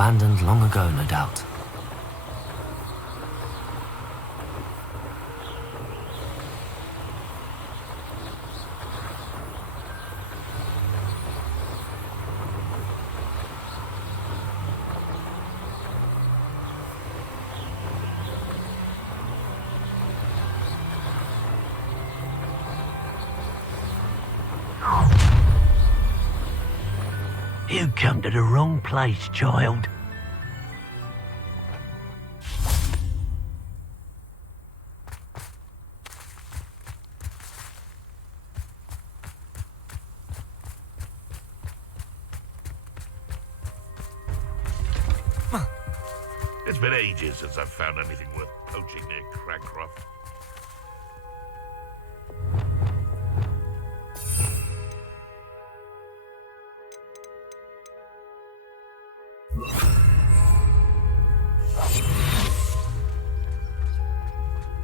abandoned long ago, no doubt. You come to the wrong place, child. It's been ages since I've found anything worth poaching near Cragcroft.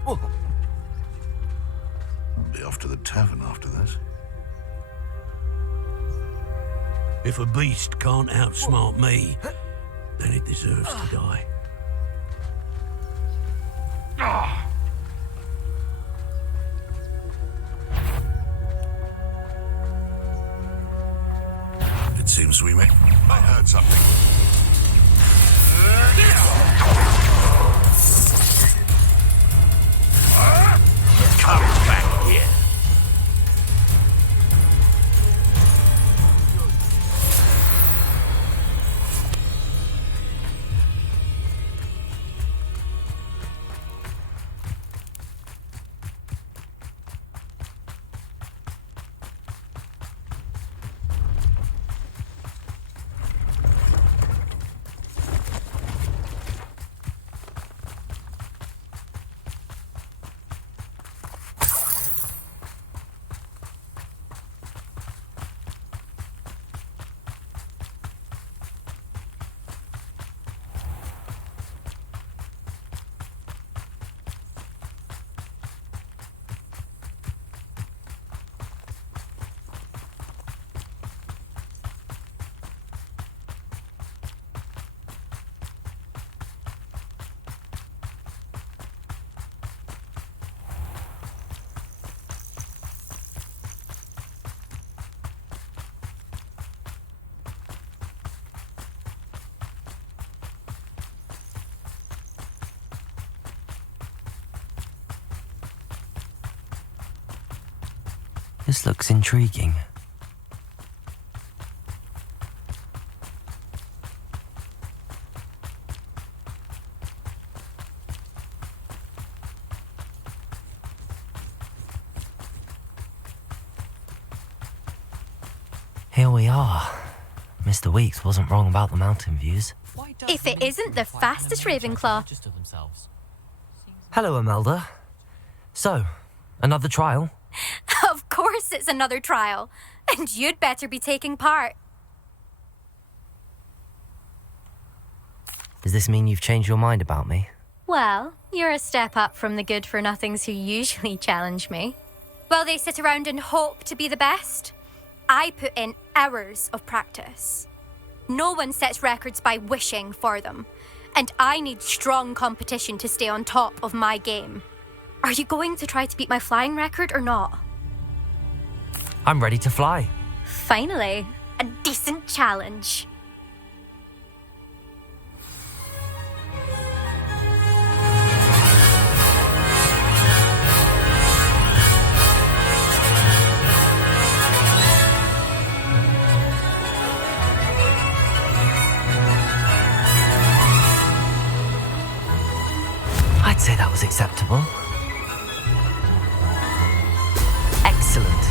I'll be off to the tavern after this. If a beast can't outsmart me, then it deserves to die. It seems we may... I heard something. Come back here. This looks intriguing. Here we are. Mr. Weeks wasn't wrong about the mountain views. If it isn't the fastest Ravenclaw. Hello, Imelda. So, another trial? Of course it's another trial. And you'd better be taking part. Does this mean you've changed your mind about me? Well, you're a step up from the good-for-nothings who usually challenge me. While they sit around and hope to be the best, I put in hours of practice. No one sets records by wishing for them, and I need strong competition to stay on top of my game. Are you going to try to beat my flying record or not? I'm ready to fly. Finally, a decent challenge. I'd say that was acceptable. Excellent.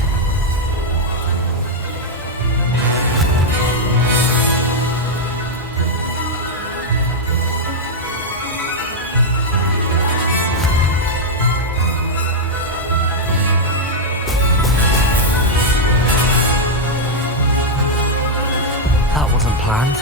That wasn't planned.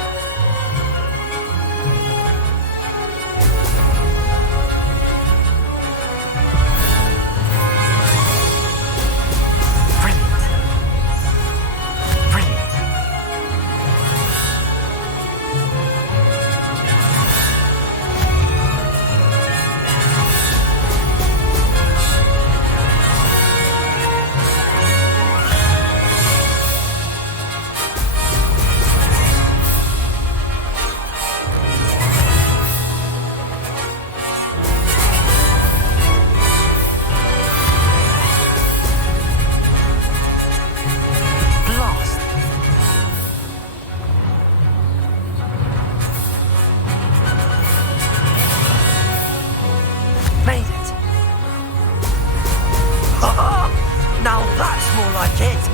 like it.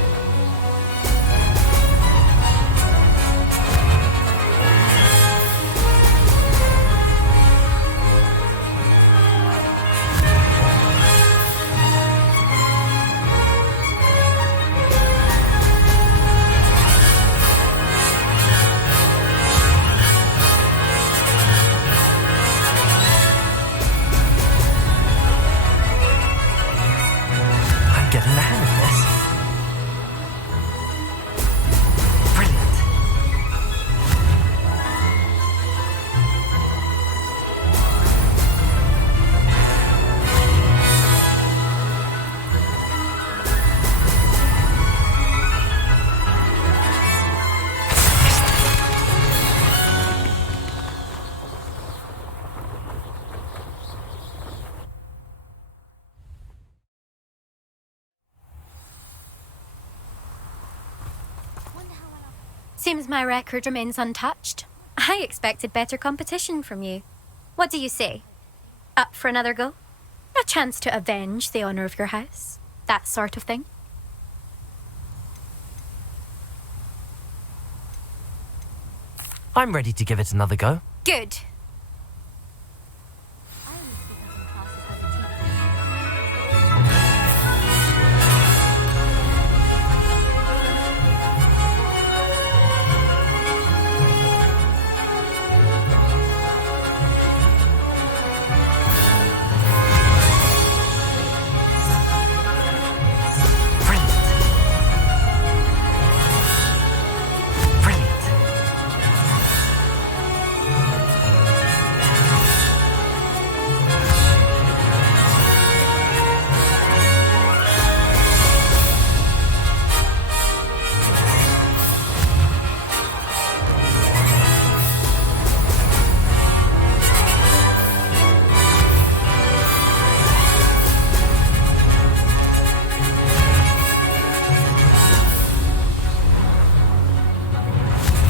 Getting the hang of this. Brilliant. Seems my record remains untouched. I expected better competition from you. What do you say? Up for another go? A chance to avenge the honour of your house? That sort of thing? I'm ready to give it another go. Good.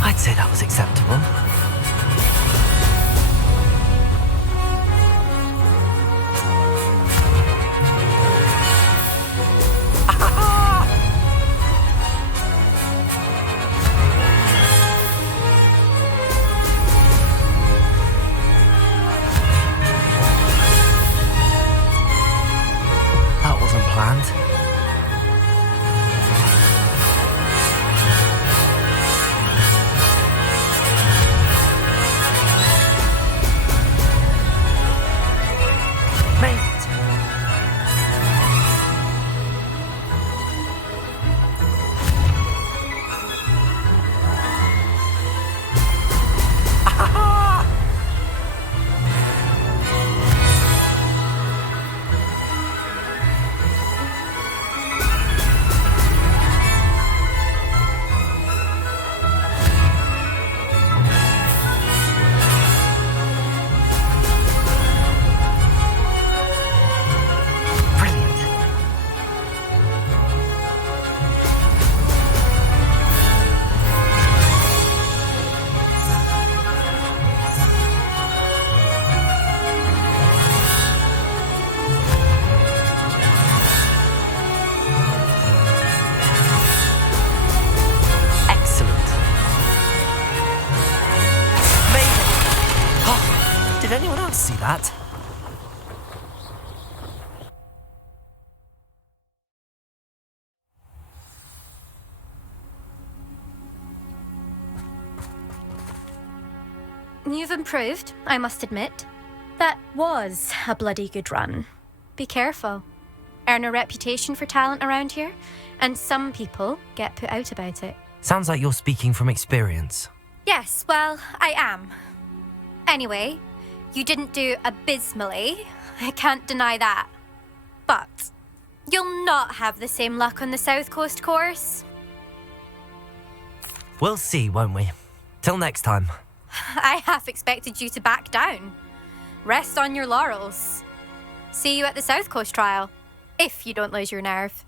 I'd say that was acceptable. That wasn't planned. Made it. Brilliant. Excellent. Made it. Oh, did anyone else see that? You've improved, I must admit. That was a bloody good run. Be careful. Earn a reputation for talent around here, and some people get put out about it. Sounds like you're speaking from experience. Yes, well, I am. Anyway, you didn't do abysmally. I can't deny that. But you'll not have the same luck on the South Coast course. We'll see, won't we? Till next time. I half expected you to back down. Rest on your laurels. See you at the South Coast trial, if you don't lose your nerve.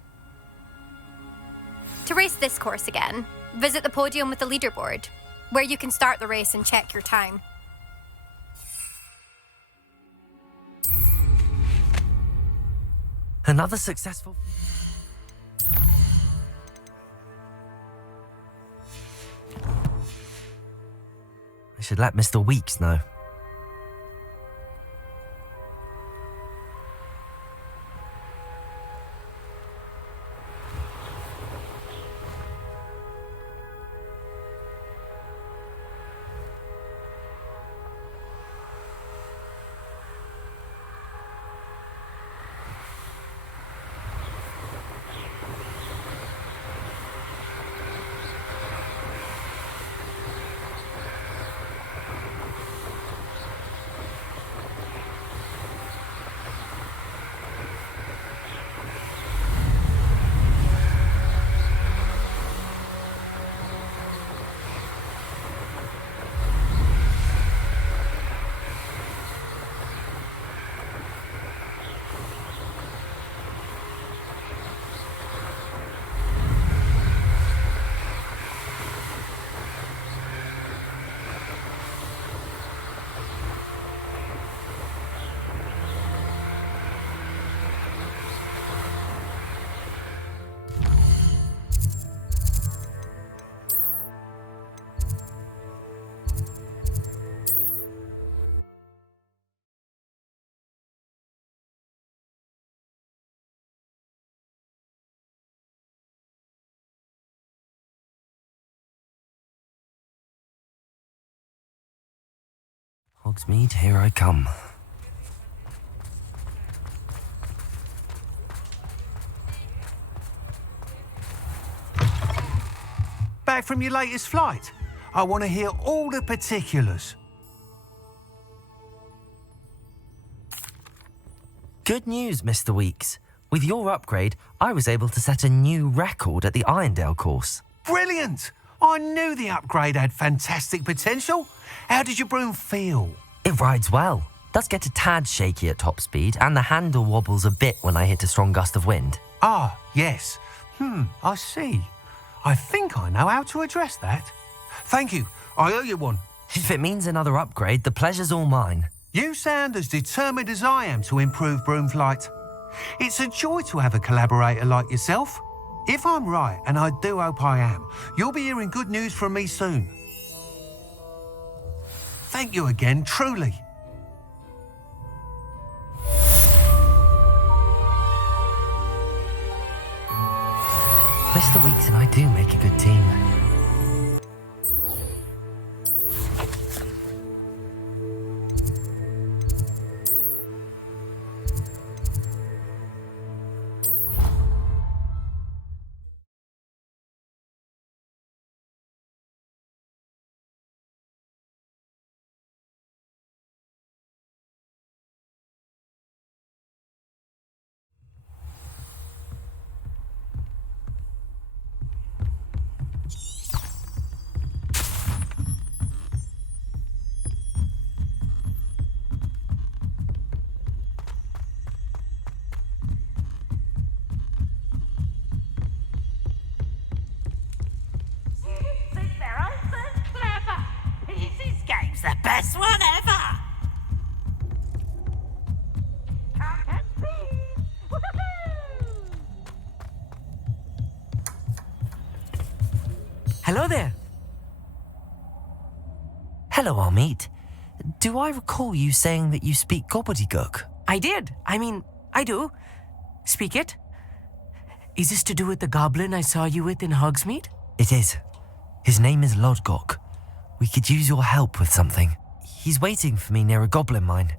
To race this course again, visit the podium with the leaderboard, where you can start the race and check your time. Another successful... should let Mr. Weeks know. Hogsmeade, here I come. Back from your latest flight? I want to hear all the particulars. Good news, Mr. Weeks. With your upgrade, I was able to set a new record at the Irondale course. Brilliant! I knew the upgrade had fantastic potential. How did your broom feel? It rides well. Does get a tad shaky at top speed, and the handle wobbles a bit when I hit a strong gust of wind. Ah, yes. I see. I think I know how to address that. Thank you. I owe you one. If it means another upgrade, the pleasure's all mine. You sound as determined as I am to improve broom flight. It's a joy to have a collaborator like yourself. If I'm right, and I do hope I am, you'll be hearing good news from me soon. Thank you again, truly. Mr. Weeks and I do make a good team. The best one ever! Hello there. Hello, Armeet. Do I recall you saying that you speak gobbledygook? I did. I do. Speak it. Is this to do with the goblin I saw you with in Hogsmeade? It is. His name is Lodgok. We could use your help with something. He's waiting for me near a goblin mine.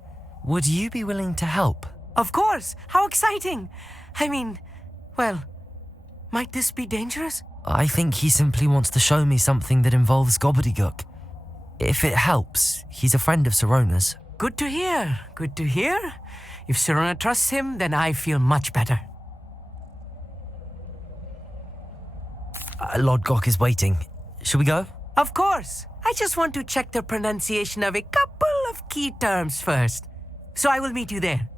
Would you be willing to help? Of course. How exciting. Well, might this be dangerous? I think he simply wants to show me something that involves gobbledygook. If it helps, he's a friend of Sirona's. Good to hear. Good to hear. If Sirona trusts him, then I feel much better. Lodgok is waiting. Shall we go? Of course. I just want to check the pronunciation of a couple of key terms first. So I will meet you there.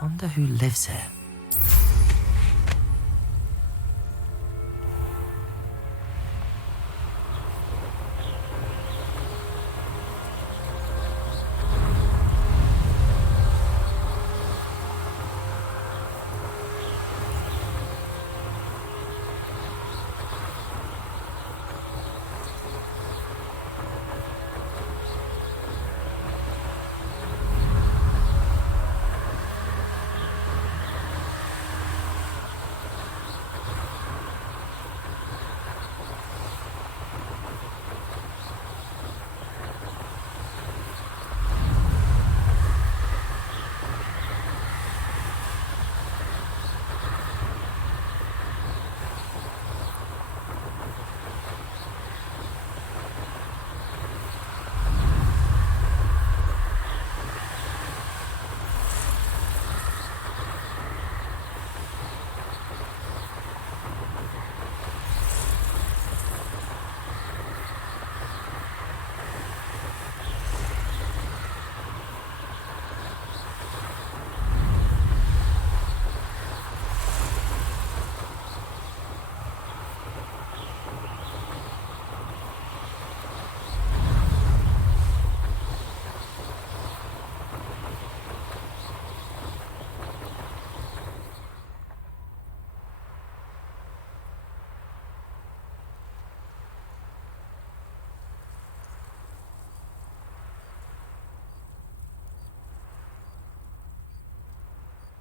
Wonder who lives here.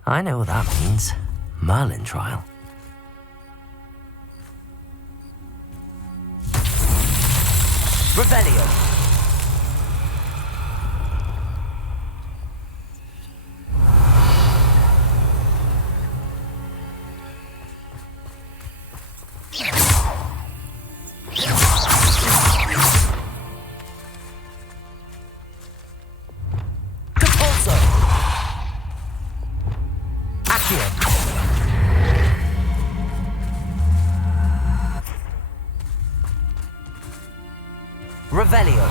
I know what that means. Merlin trial. Revelio. Revelio.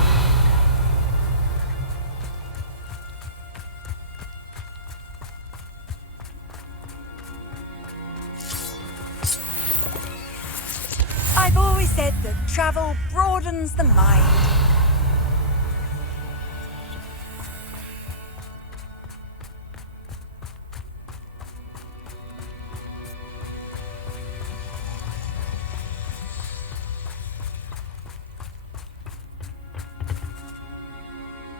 I've always said that travel broadens the mind.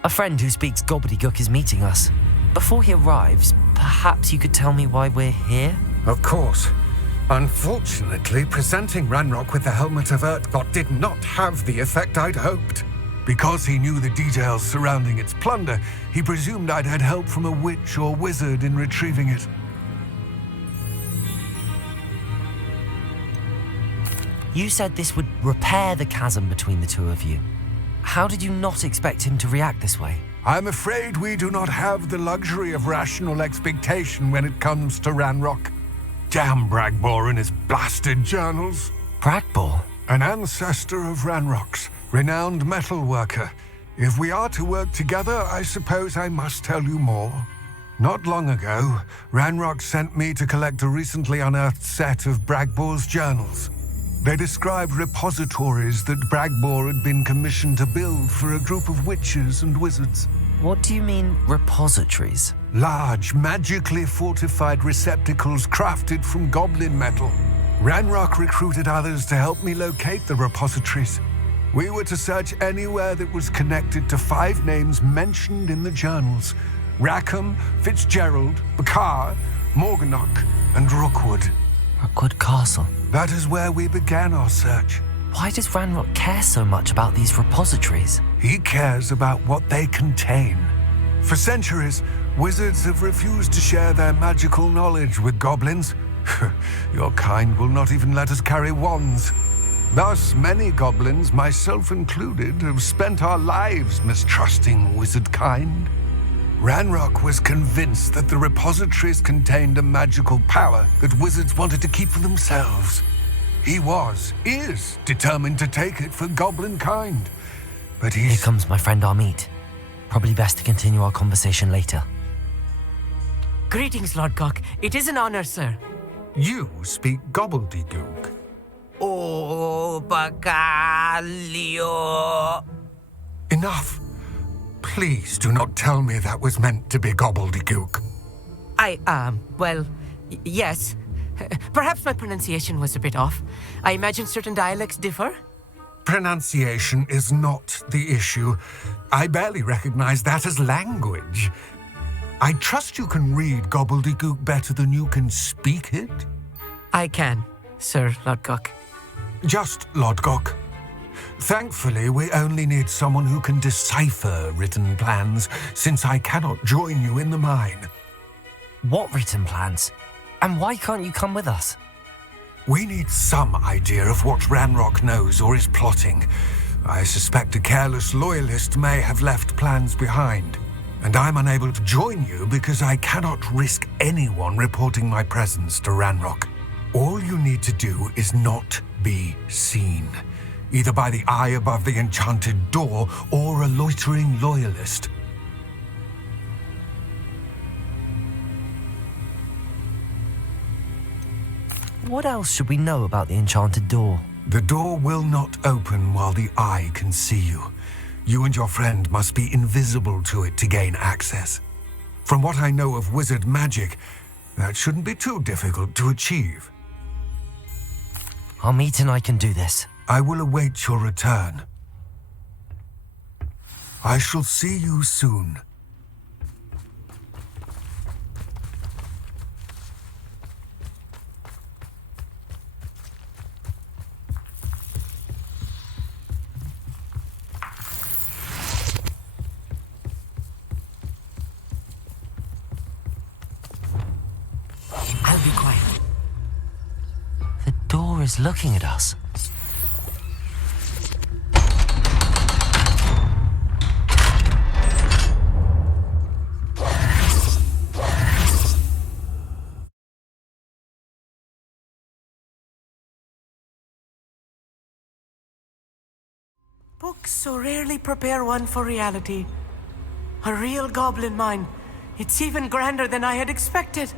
A friend who speaks gobbledygook is meeting us. Before he arrives, perhaps you could tell me why we're here? Of course. Unfortunately, presenting Ranrock with the Helmet of Urtkot did not have the effect I'd hoped. Because he knew the details surrounding its plunder, he presumed I'd had help from a witch or wizard in retrieving it. You said this would repair the chasm between the two of you. How did you not expect him to react this way? I'm afraid we do not have the luxury of rational expectation when it comes to Ranrock. Damn Bragbor and his blasted journals. Bragbor? An ancestor of Ranrock's, renowned metal worker. If we are to work together, I suppose I must tell you more. Not long ago, Ranrock sent me to collect a recently unearthed set of Bragbor's journals. They described repositories that Bragbor had been commissioned to build for a group of witches and wizards. What do you mean, repositories? Large, magically fortified receptacles crafted from goblin metal. Ranrock recruited others to help me locate the repositories. We were to search anywhere that was connected to 5 names mentioned in the journals: Rackham, Fitzgerald, Bakar, Morganach, and Rookwood. Rookwood Castle. That is where we began our search. Why does Ranrock care so much about these repositories? He cares about what they contain. For centuries, wizards have refused to share their magical knowledge with goblins. Your kind will not even let us carry wands. Thus, many goblins, myself included, have spent our lives mistrusting wizard kind. Ranrock was convinced that the repositories contained a magical power that wizards wanted to keep for themselves. He is determined to take it for goblin kind. But Here comes my friend Amit. Probably best to continue our conversation later. Greetings, Lord Cock. It is an honor, sir. You speak gobbledygook. Oh, Bacalio. Enough. Please do not tell me that was meant to be gobbledygook. Yes. Perhaps my pronunciation was a bit off. I imagine certain dialects differ. Pronunciation is not the issue. I barely recognize that as language. I trust you can read gobbledygook better than you can speak it? I can, Sir Lodgok. Just Lodgok. Thankfully, we only need someone who can decipher written plans, since I cannot join you in the mine. What written plans? And why can't you come with us? We need some idea of what Ranrock knows or is plotting. I suspect a careless loyalist may have left plans behind. And I'm unable to join you because I cannot risk anyone reporting my presence to Ranrock. All you need to do is not be seen, either by the eye above the enchanted door or a loitering loyalist. What else should we know about the enchanted door? The door will not open while the eye can see you. You and your friend must be invisible to it to gain access. From what I know of wizard magic, that shouldn't be too difficult to achieve. Amit and I can do this. I will await your return. I shall see you soon. I'll be quiet. The door is looking at us. Books so rarely prepare one for reality. A real goblin mine. It's even grander than I had expected.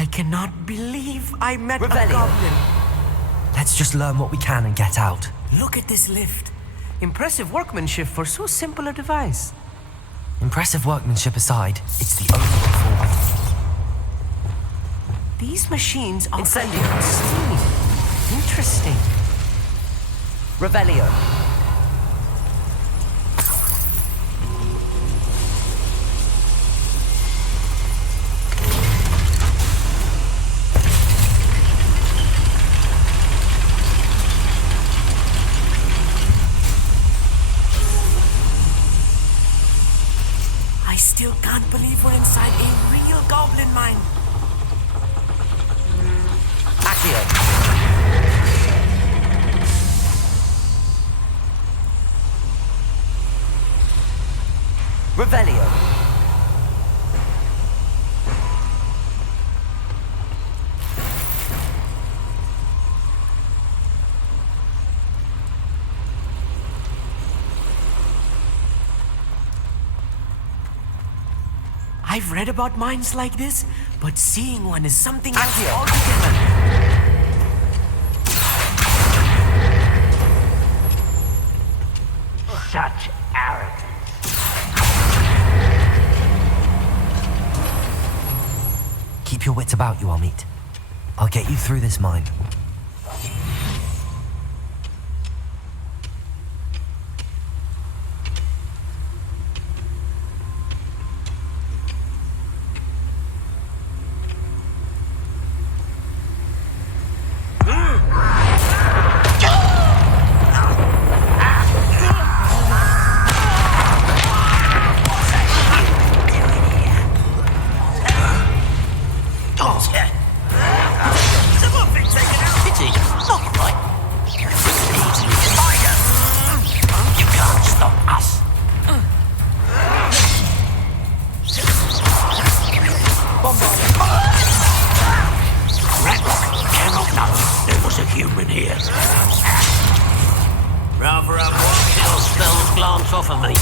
I cannot believe I met a goblin. Let's just learn what we can and get out. Look at this lift. Impressive workmanship for so simple a device. Impressive workmanship aside, it's the only way forward. These machines are steam. Interesting. Revelio. I still can't believe we're inside a real goblin mine. Accio. Revelio. I've read about mines like this, but seeing one is something else Accio. altogether. Such arrogance. Keep your wits about you, Amit. I'll get you through this mine. Some more things taken out. arms off of me.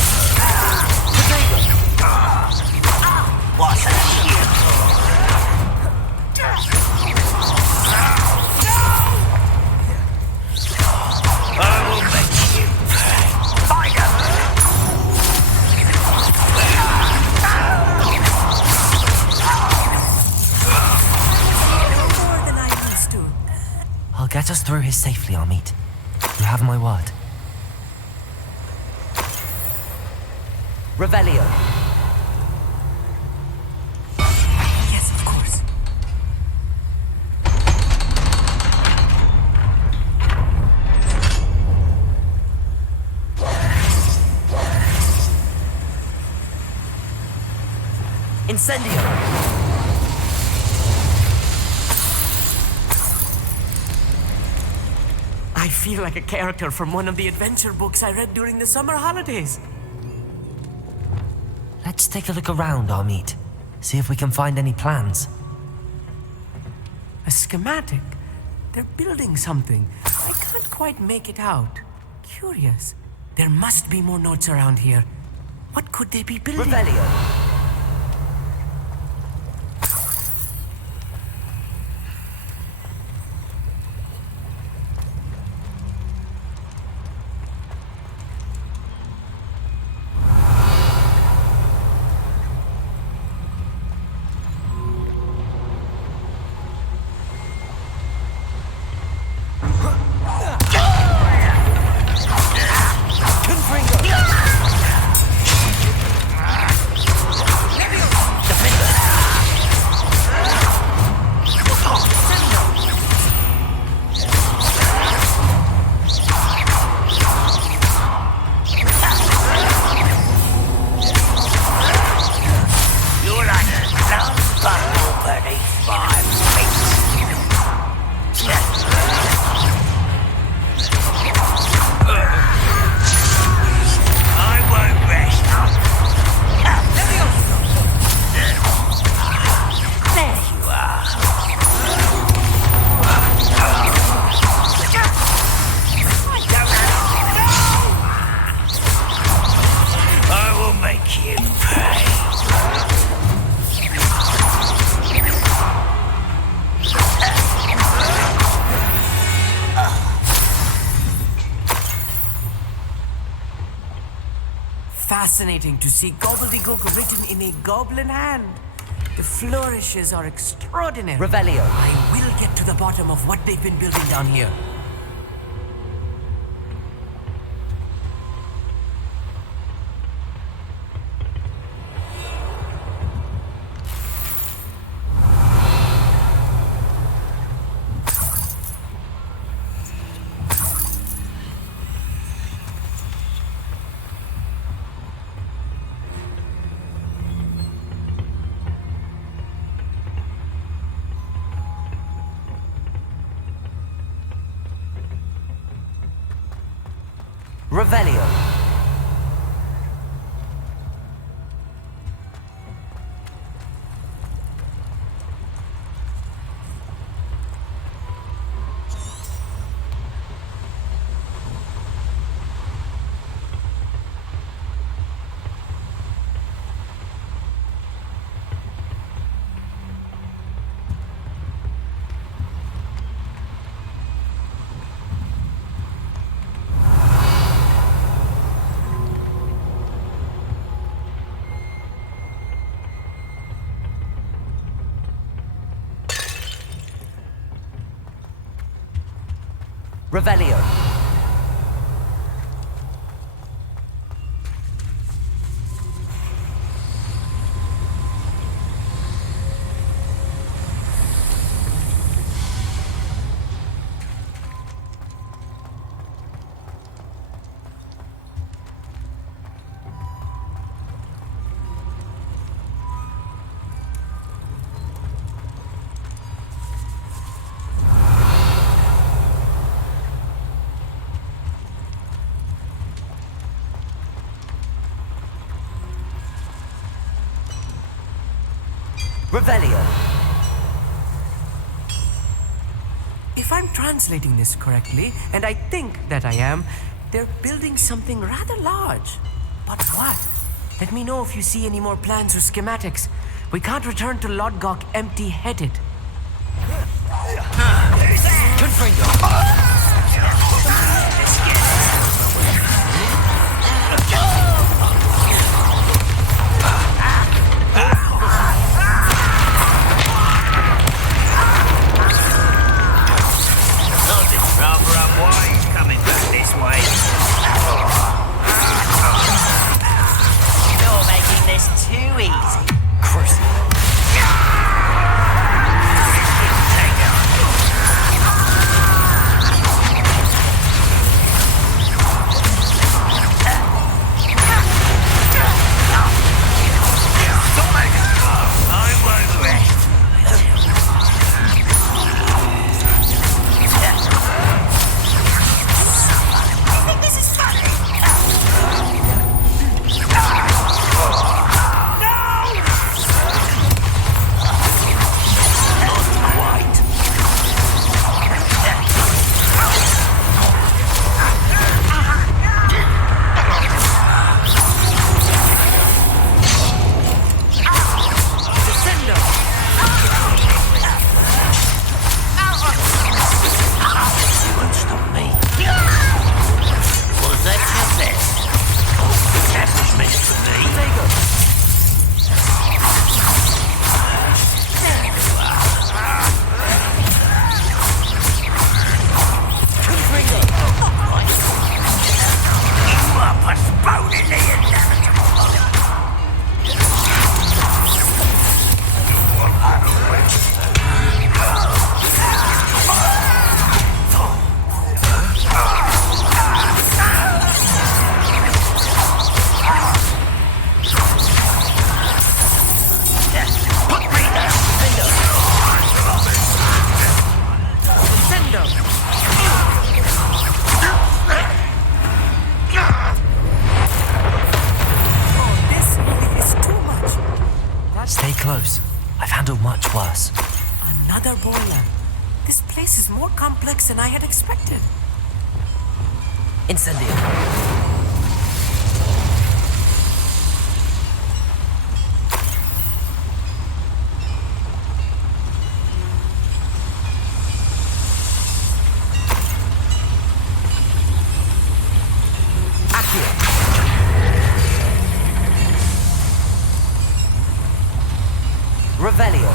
What's that? I will make you pay. Find More than I used to. I'll get us through here safely, Amit. You have my word. Revelio. Yes, of course. Incendio! I feel like a character from one of the adventure books I read during the summer holidays. Let's take a look around, Amit. See if we can find any plans. A schematic. They're building something. I can't quite make it out. Curious. There must be more notes around here. What could they be building? Revelio. Fascinating to see gobbledygook written in a goblin hand. The flourishes are extraordinary. Revelio. I will get to the bottom of what they've been building down here. Revelio. Revelio. Revelio. If I'm translating this correctly, and I think that I am, They're building something rather large. But what? Let me know if you see any more plans or schematics. We can't return to Lodgok empty-headed. Something's rather unwise coming back this way. You're making this too easy. Stay close. I've handled much worse. Another boiler. This place is more complex than I had expected. Incendio. Revelio.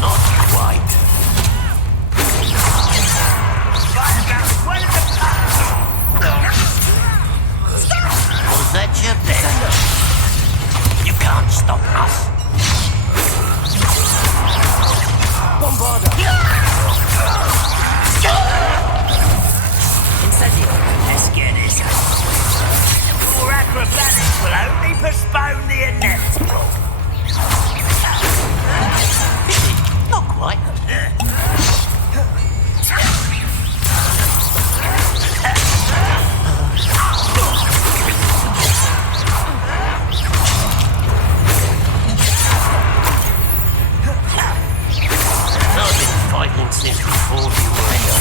Not quite. Was that your death? You can't stop us. Incendio. Let's get this. Your acrobatics will only postpone the inevitable. Not quite. I've been fighting since before you were here.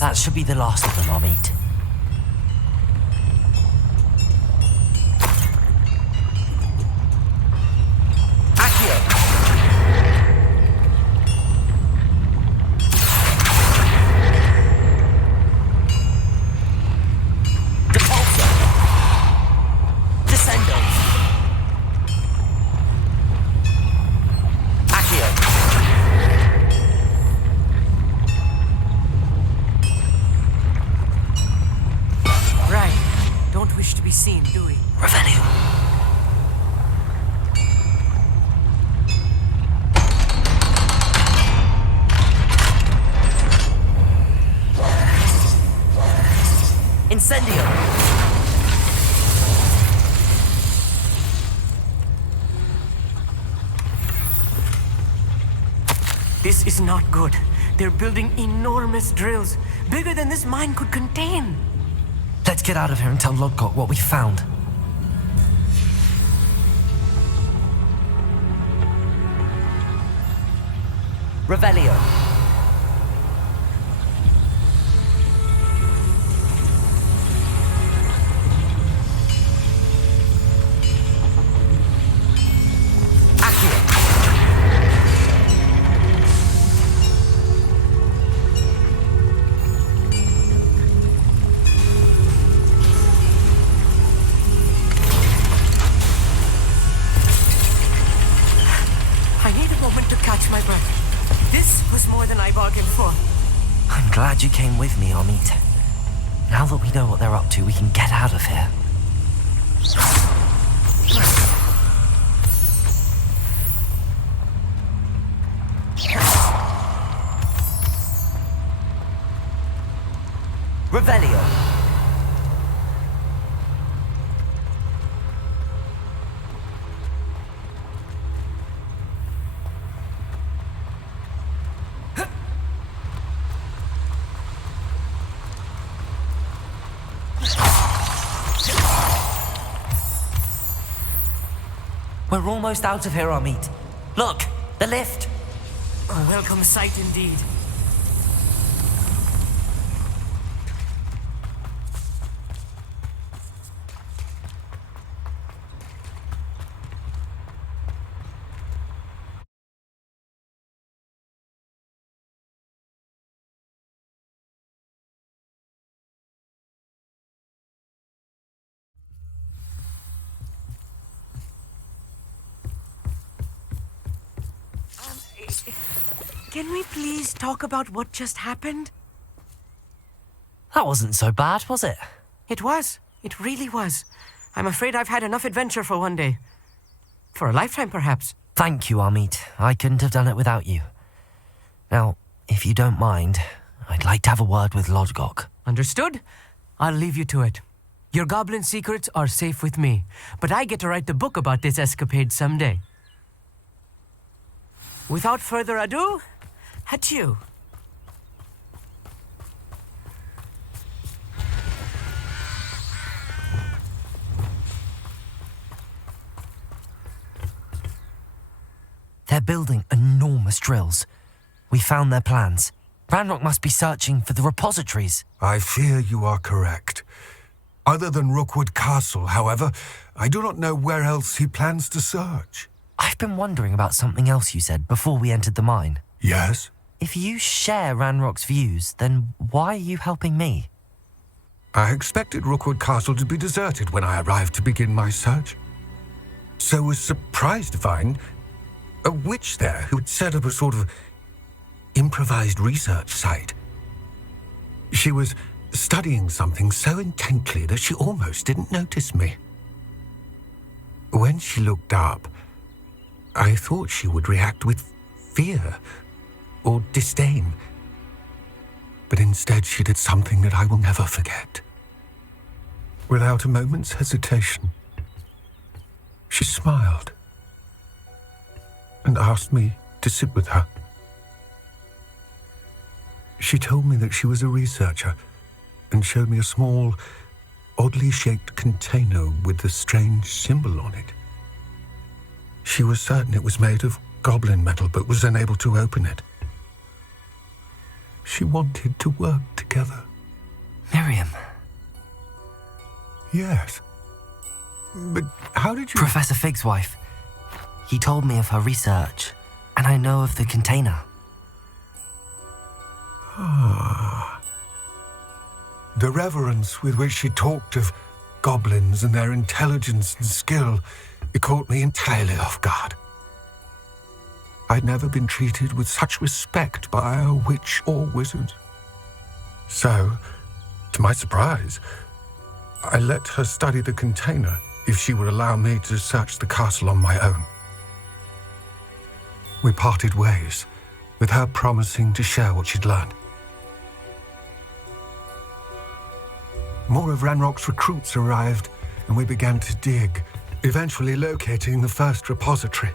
That should be the last of them I'll meet. This is not good. They're building enormous drills, bigger than this mine could contain. Let's get out of here and tell Lodgok what we found. Revelio. I'm glad you came with me, Amit. Now that we know what they're up to, we can get out of here. Revelio. We're almost out of here, Amit. Look, the lift. A welcome sight indeed. Can we please talk about what just happened? That wasn't so bad, was it? It was. It really was. I'm afraid I've had enough adventure for one day. For a lifetime, perhaps. Thank you, Amit. I couldn't have done it without you. Now, if you don't mind, I'd like to have a word with Lodgok. Understood? I'll leave you to it. Your goblin secrets are safe with me, but I get to write the book about this escapade someday. Without further ado, adieu. They're building enormous drills. We found their plans. Ranrock must be searching for the repositories. I fear you are correct. Other than Rookwood Castle, however, I do not know where else he plans to search. I've been wondering about something else you said before we entered the mine. Yes? If you share Ranrock's views, then why are you helping me? I expected Rookwood Castle to be deserted when I arrived to begin my search. So was surprised to find a witch there who had set up a sort of improvised research site. She was studying something so intently that she almost didn't notice me. When she looked up, I thought she would react with fear or disdain. But instead she did something that I will never forget. Without a moment's hesitation, she smiled and asked me to sit with her. She told me that she was a researcher and showed me a small, oddly shaped container with a strange symbol on it. She was certain it was made of goblin metal, but was unable to open it. She wanted to work together. Miriam. Yes. But how did you... Professor Fig's wife. He told me of her research, and I know of the container. Ah. The reverence with which she talked of goblins and their intelligence and skill, it caught me entirely off guard. I'd never been treated with such respect by a witch or wizard. So, to my surprise, I let her study the container if she would allow me to search the castle on my own. We parted ways, with her promising to share what she'd learned. More of Ranrock's recruits arrived, and we began to dig, eventually locating the first repository.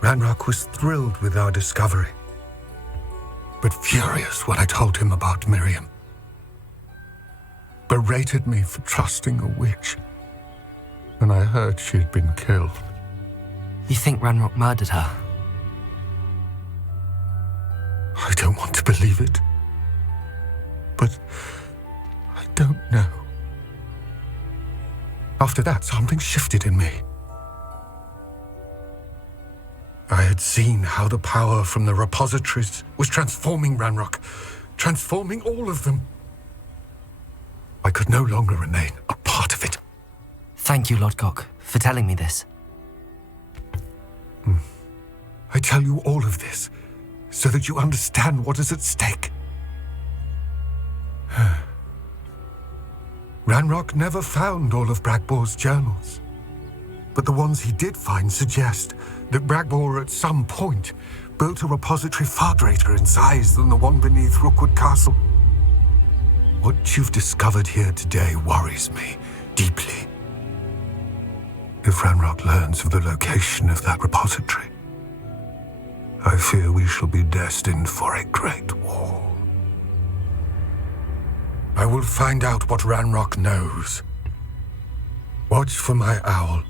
Ranrock was thrilled with our discovery, but furious when I told him about Miriam. Berated me for trusting a witch, and I heard she had been killed. You think Ranrock murdered her? I don't want to believe it, but I don't know. After that, something shifted in me. I had seen how the power from the repositories was transforming Ranrock, transforming all of them. I could no longer remain a part of it. Thank you, Lodgok, for telling me this. I tell you all of this so that you understand what is at stake. Ranrock never found all of Bragbor's journals, but the ones he did find suggest that Bragbor at some point built a repository far greater in size than the one beneath Rookwood Castle. What you've discovered here today worries me deeply. If Ranrock learns of the location of that repository, I fear we shall be destined for a great war. I will find out what Ranrock knows. Watch for my owl.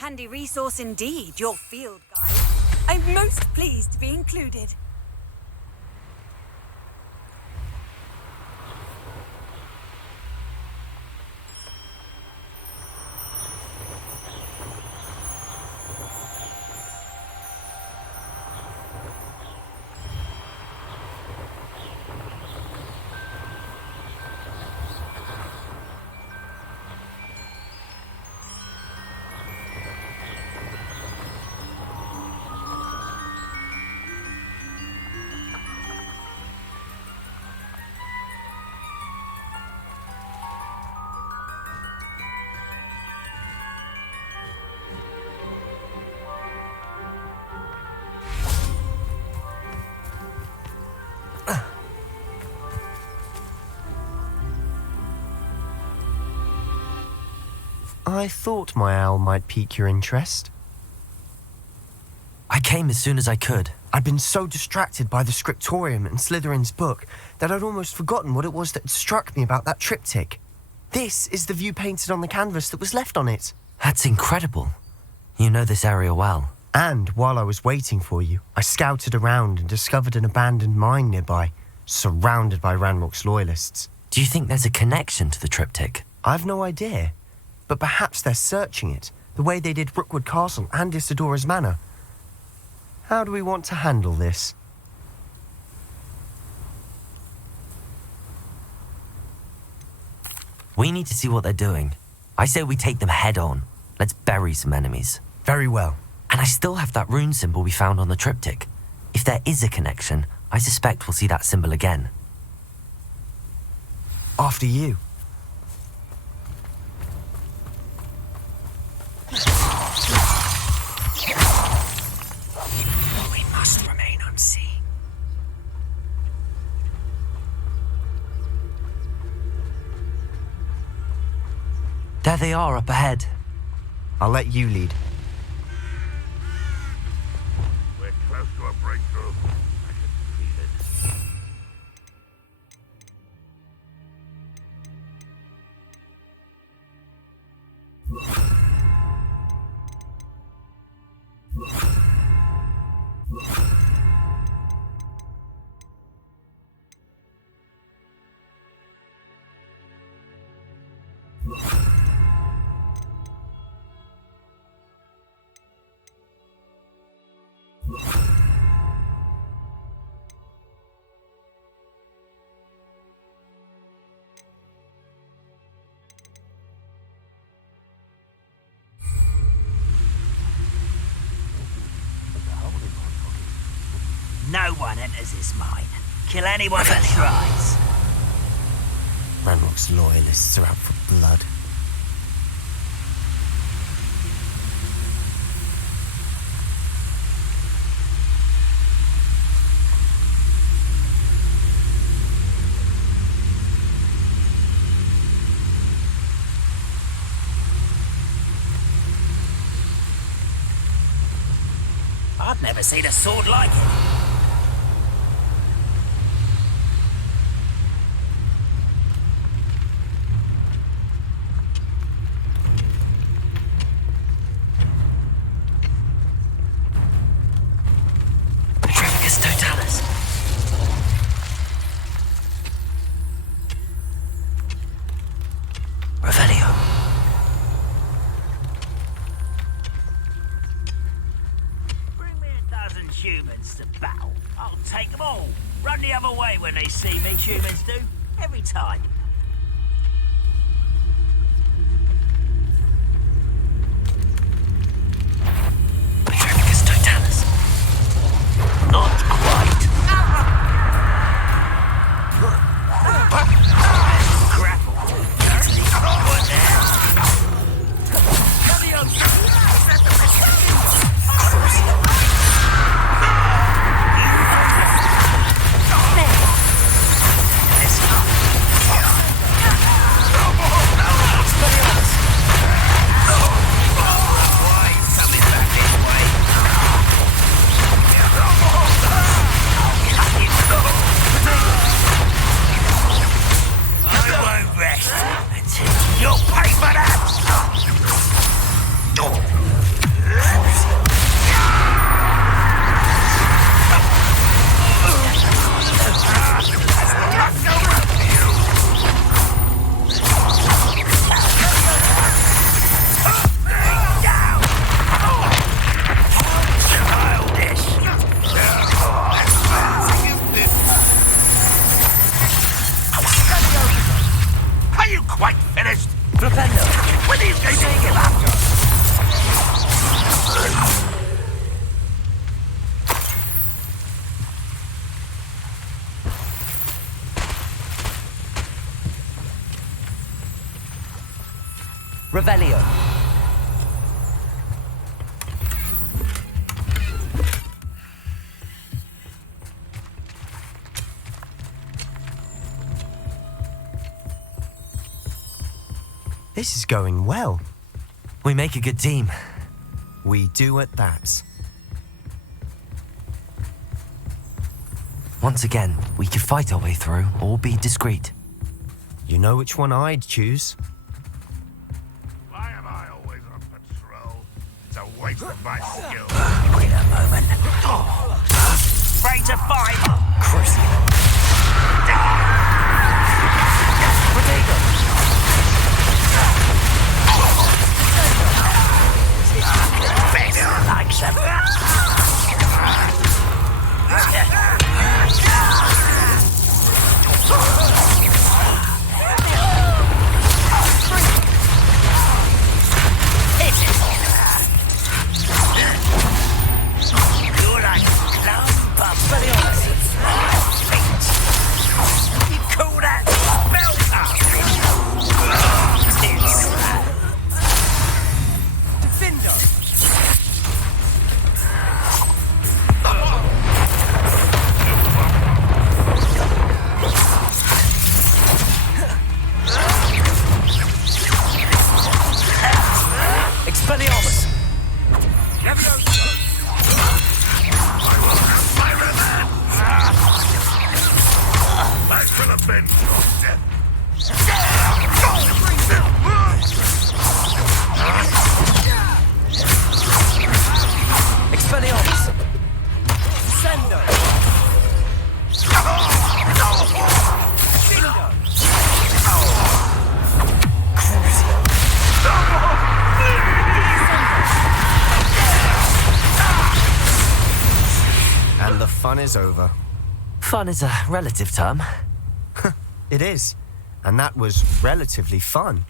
Handy resource indeed, your field guide. I'm most pleased to be included. I thought my owl might pique your interest. I came as soon as I could. I'd been so distracted by the scriptorium and Slytherin's book that I'd almost forgotten what it was that struck me about that triptych. This is the view painted on the canvas that was left on it. That's incredible. You know this area well. And while I was waiting for you, I scouted around and discovered an abandoned mine nearby, surrounded by Ranrock's loyalists. Do you think there's a connection to the triptych? I've no idea, but perhaps they're searching it, the way they did Rookwood Castle and Isidora's Manor. How do we want to handle this? We need to see what they're doing. I say we take them head on. Let's bury some enemies. Very well. And I still have that rune symbol we found on the triptych. If there is a connection, I suspect we'll see that symbol again. After you. We must remain unseen. There they are up ahead. I'll let you lead. We're close to a breakthrough. I can feel it. No one enters this mine. Kill anyone that tries. Ranrock's loyalists are out for blood. I've never seen a sword like it. Humans to battle. I'll take them all. Run the other way when they see me, humans do. Every time. Patroclus Totalis. Not quite. Grapple. Dirty. One there. Revelio. This is going well. We make a good team. We do at that. Once again, we could fight our way through or be discreet. You know which one I'd choose. Why am I always on patrol? It's a waste of my skill. Wait a moment. Afraid to fight. Crucial. Better like some. You're like a lump of you call that Expelliarmus! Back for the bench of death. Expelliarmus! Sendo! And the fun is over. Fun is a relative term. It is. And that was relatively fun.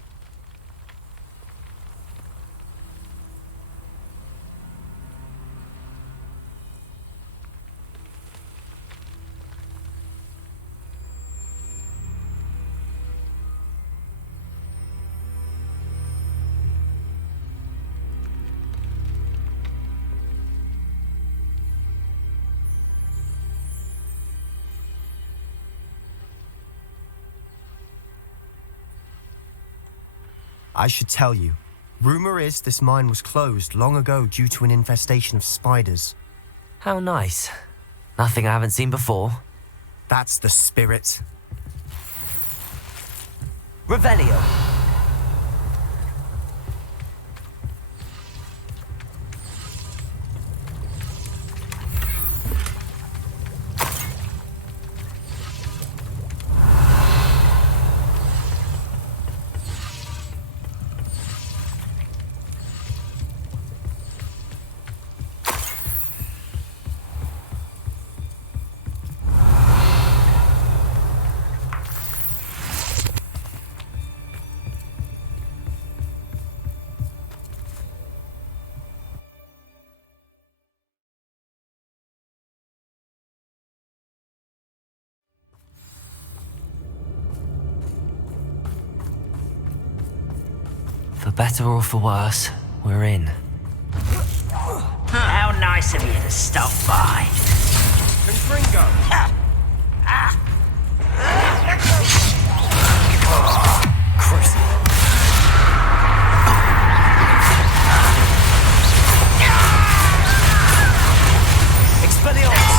I should tell you. Rumor is this mine was closed long ago due to an infestation of spiders. How nice. Nothing I haven't seen before. That's the spirit. Revelio. For better or for worse, we're in. How nice of you to stop by. Confringo! Chris. Expelliarmus!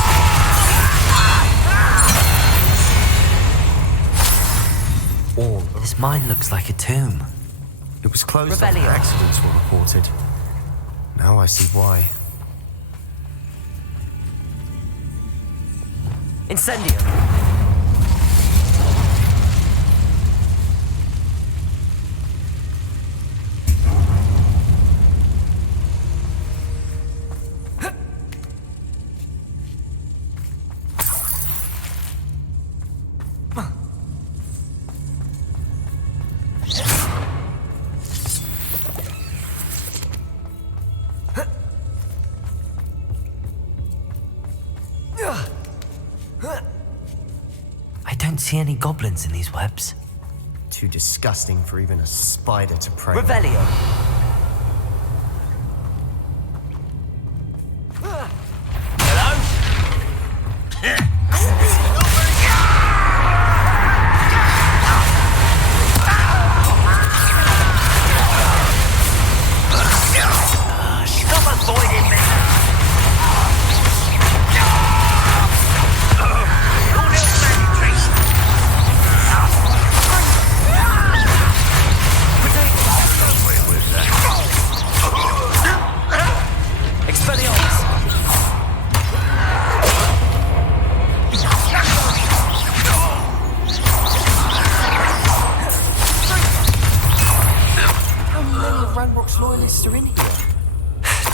This mine looks like a tomb. It was closed Revelio. after accidents were reported. Now I see why. Incendio. I don't see any goblins in these webs. too disgusting for even a spider to prey on. Revelio.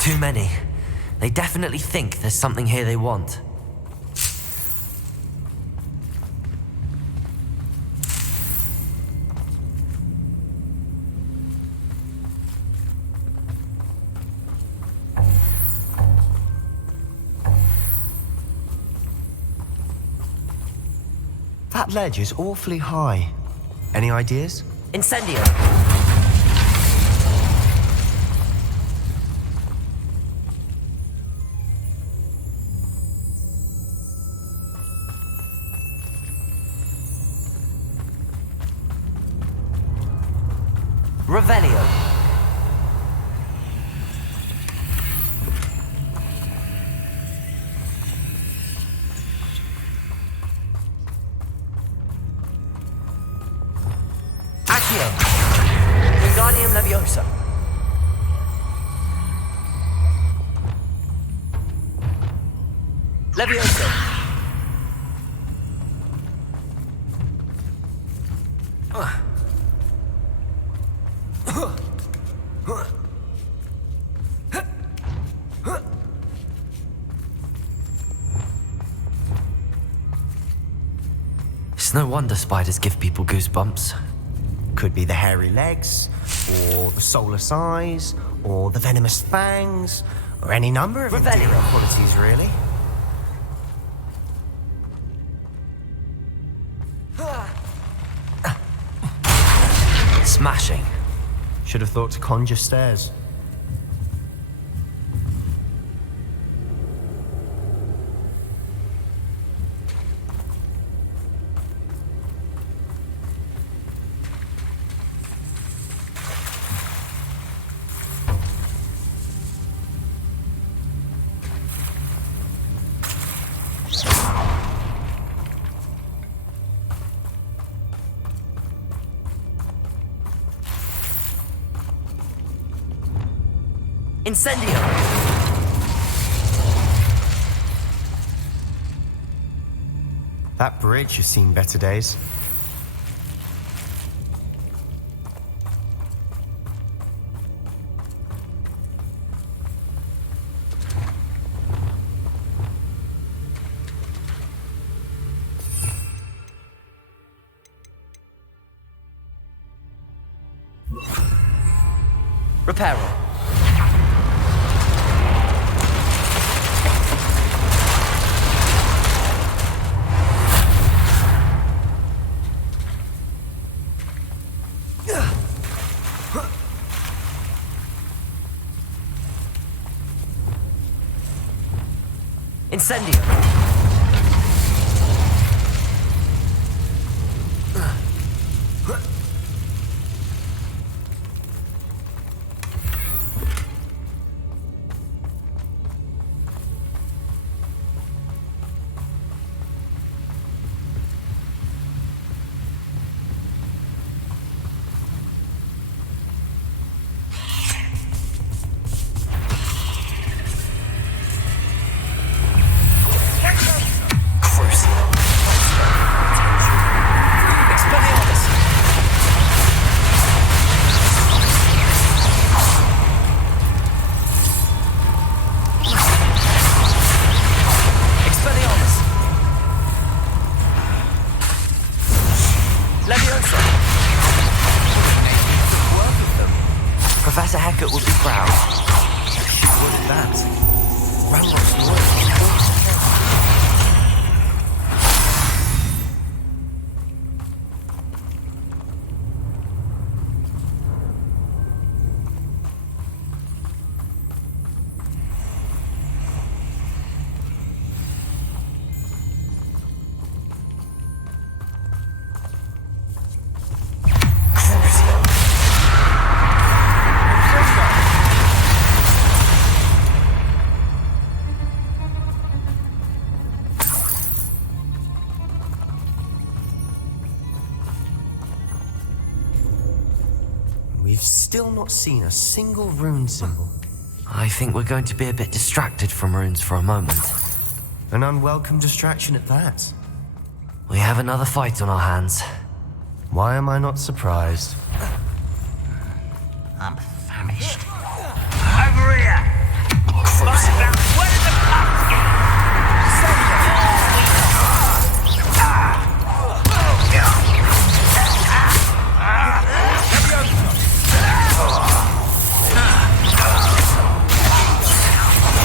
Too many. They definitely think there's something here they want. That ledge is awfully high. Any ideas? Incendio. Revelio. Accio. Wingardium Leviosa. Leviosa. It's no wonder spiders give people goosebumps. Could be the hairy legs, or the soulless eyes, or the venomous fangs, or any number of endearing qualities, really. Smashing. Should have thought to conjure stairs. Incendio! That bridge has seen better days. Reparo. Incendio. still not seen a single rune symbol. I think we're going to be a bit distracted from runes for a moment. An unwelcome distraction at that. We have another fight on our hands. Why am I not surprised? I'm famished. Over here! Where did the pups get?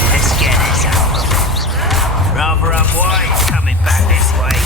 Let's get this out. Rather unwise coming back this way.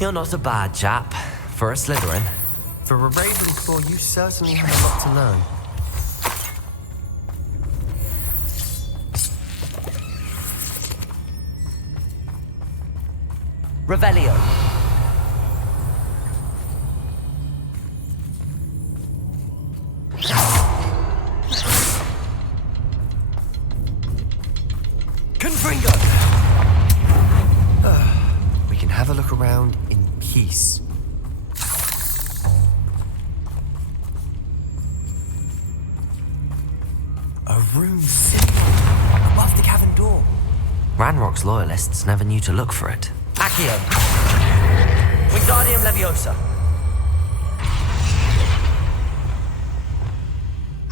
You're not a bad chap for a Slytherin. For a Ravenclaw, you certainly have a lot to learn. Revelio. Confringo! We can have a look around in peace. A rune symbol above the cavern door. Ranrock's loyalists never knew to look for it. Accio. Wingardium Leviosa.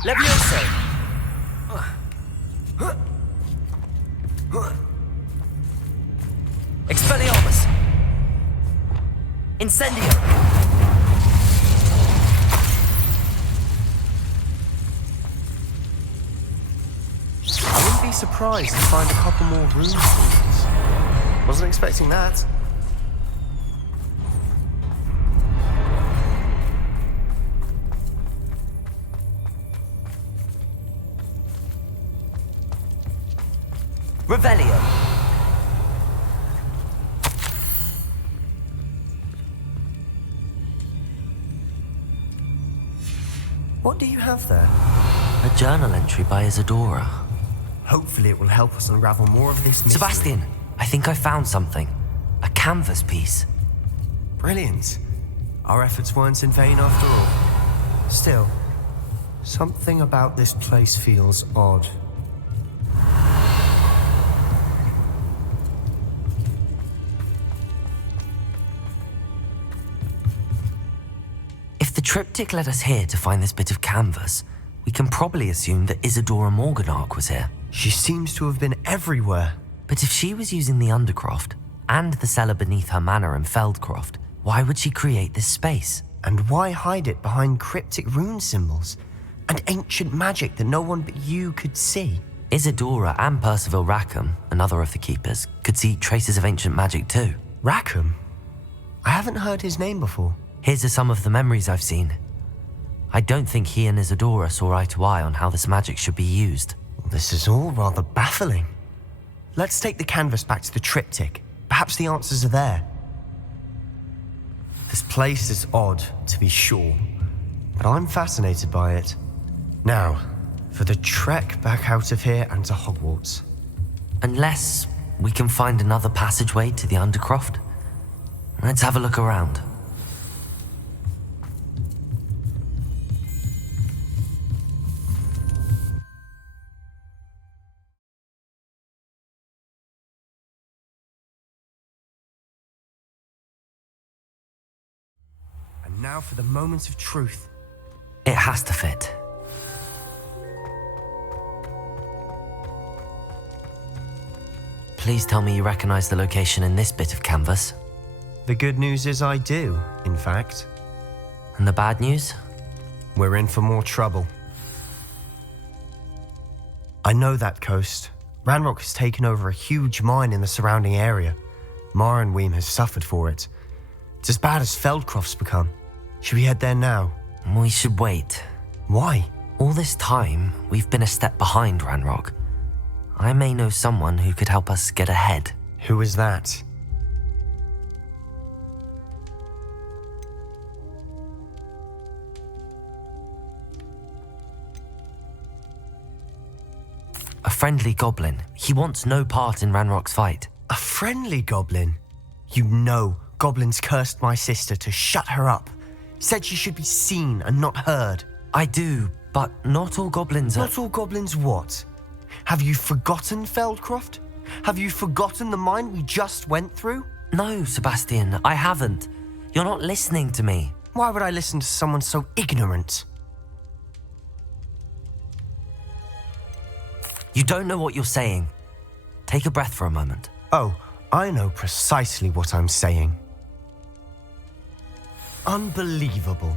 Leviosa. Expelliarmus. Incendio. surprised to find a couple more rune symbols. Wasn't expecting that. Revelio. What do you have there? A journal entry by Isadora. Hopefully it will help us unravel more of this mystery. Sebastian, I think I found something. A canvas piece. Brilliant. Our efforts weren't in vain after all. Still, something about this place feels odd. If the triptych led us here to find this bit of canvas, we can probably assume that Isadora Morganach was here. She seems to have been everywhere. But if she was using the Undercroft and the cellar beneath her manor in Feldcroft, why would she create this space? And why hide it behind cryptic rune symbols and ancient magic that no one but you could see? Isadora and Percival Rackham, another of the keepers, could see traces of ancient magic too. Rackham? I haven't heard his name before. Here's are some of the memories I've seen. I don't think he and Isadora saw eye to eye on how this magic should be used. This is all rather baffling. Let's take the canvas back to the triptych. Perhaps the answers are there. This place is odd, to be sure, but I'm fascinated by it. Now, for the trek back out of here and to Hogwarts. Unless we can find another passageway to the Undercroft. Let's have a look around. And now for the moment of truth. It has to fit. Please tell me you recognize the location in this bit of canvas. The good news is I do, in fact. And the bad news? We're in for more trouble. I know that coast. Ranrock has taken over a huge mine in the surrounding area. Marrenweem has suffered for it. It's as bad as Feldcroft's become. Should we head there now? We should wait. Why? All this time, we've been a step behind Ranrock. I may know someone who could help us get ahead. Who is that? A friendly goblin. He wants no part in Ranrock's fight. A friendly goblin? You know goblins cursed my sister to shut her up. Said she should be seen and not heard. I do, but not all goblins are... Not all goblins what? Have you forgotten Feldcroft? Have you forgotten the mine we just went through? No, Sebastian, I haven't. You're not listening to me. Why would I listen to someone so ignorant? You don't know what you're saying. Take a breath for a moment. Oh, I know precisely what I'm saying. Unbelievable.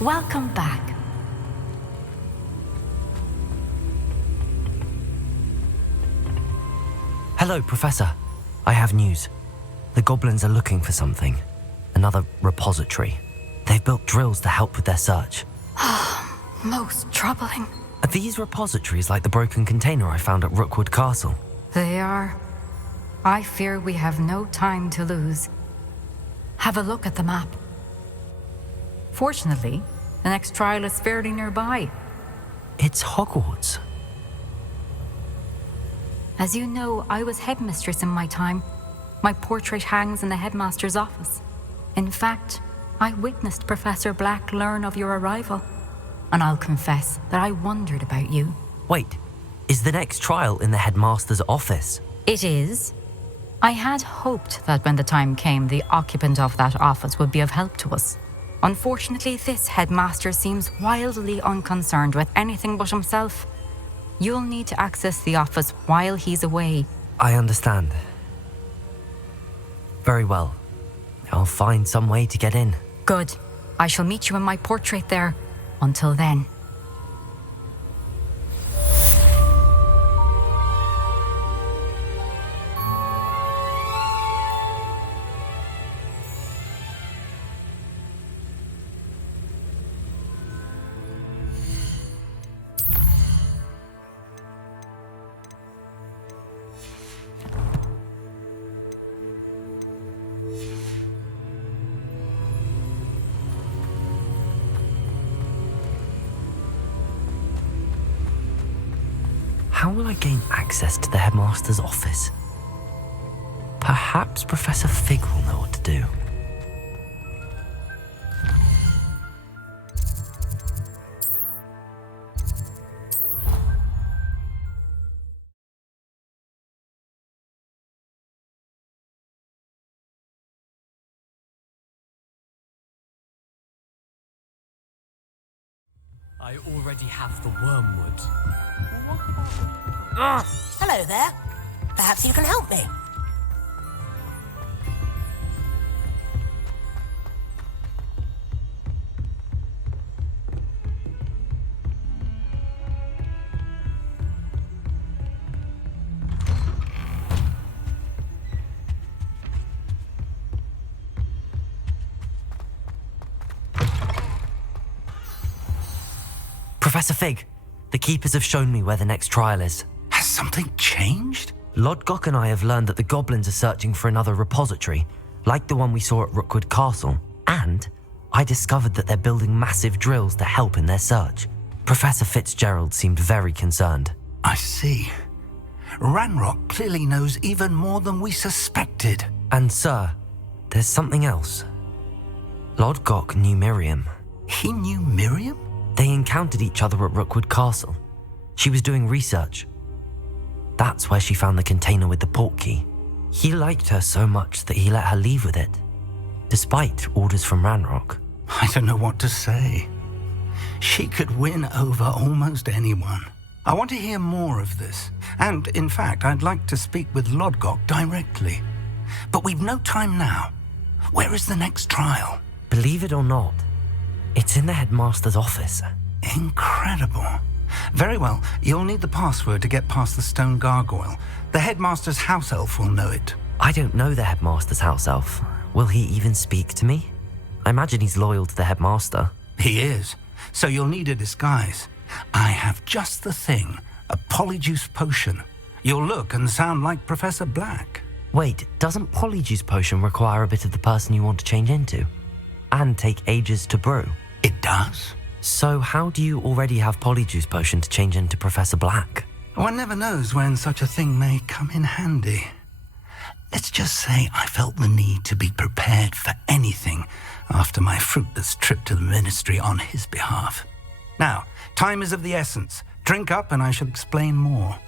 Welcome back. Hello, Professor. I have news. The goblins are looking for something. Another repository. They've built drills to help with their search. Most troubling. Are these repositories like the broken container I found at Rookwood Castle? They are. I fear we have no time to lose. Have a look at the map. Fortunately, the next trial is fairly nearby. It's Hogwarts. As you know, I was headmistress in my time. My portrait hangs in the headmaster's office. In fact, I witnessed Professor Black learn of your arrival. And I'll confess that I wondered about you. Wait, is the next trial in the headmaster's office? It is. I had hoped that when the time came, the occupant of that office would be of help to us. Unfortunately, this headmaster seems wildly unconcerned with anything but himself. You'll need to access the office while he's away. I understand. Very well. I'll find some way to get in. Good. I shall meet you in my portrait there. Until then. How will I gain access to the headmaster's office? Perhaps Professor Fig will know what to do. I already have the wormwood. Hello there. Perhaps you can help me. Professor Fig, the keepers have shown me where the next trial is. Has something changed? Lodgok and I have learned that the goblins are searching for another repository, like the one we saw at Rookwood Castle. And I discovered that they're building massive drills to help in their search. Professor Fitzgerald seemed very concerned. I see. Ranrock clearly knows even more than we suspected. And sir, there's something else. Lodgok knew Miriam. He knew Miriam? They encountered each other at Rookwood Castle. She was doing research. That's where she found the container with the portkey. He liked her so much that he let her leave with it, despite orders from Ranrock. I don't know what to say. She could win over almost anyone. I want to hear more of this. And, in fact, I'd like to speak with Lodgok directly. But we've no time now. Where is the next trial? Believe it or not, it's in the headmaster's office. Incredible. Very well, you'll need the password to get past the stone gargoyle. The headmaster's house elf will know it. I don't know the headmaster's house elf. Will he even speak to me? I imagine he's loyal to the headmaster. He is. So you'll need a disguise. I have just the thing, a Polyjuice potion. You'll look and sound like Professor Black. Wait, doesn't Polyjuice potion require a bit of the person you want to change into? And take ages to brew? It does. So how do you already have Polyjuice potion to change into Professor Black? One never knows when such a thing may come in handy. Let's just say I felt the need to be prepared for anything after my fruitless trip to the ministry on his behalf. Now, time is of the essence. Drink up and I shall explain more.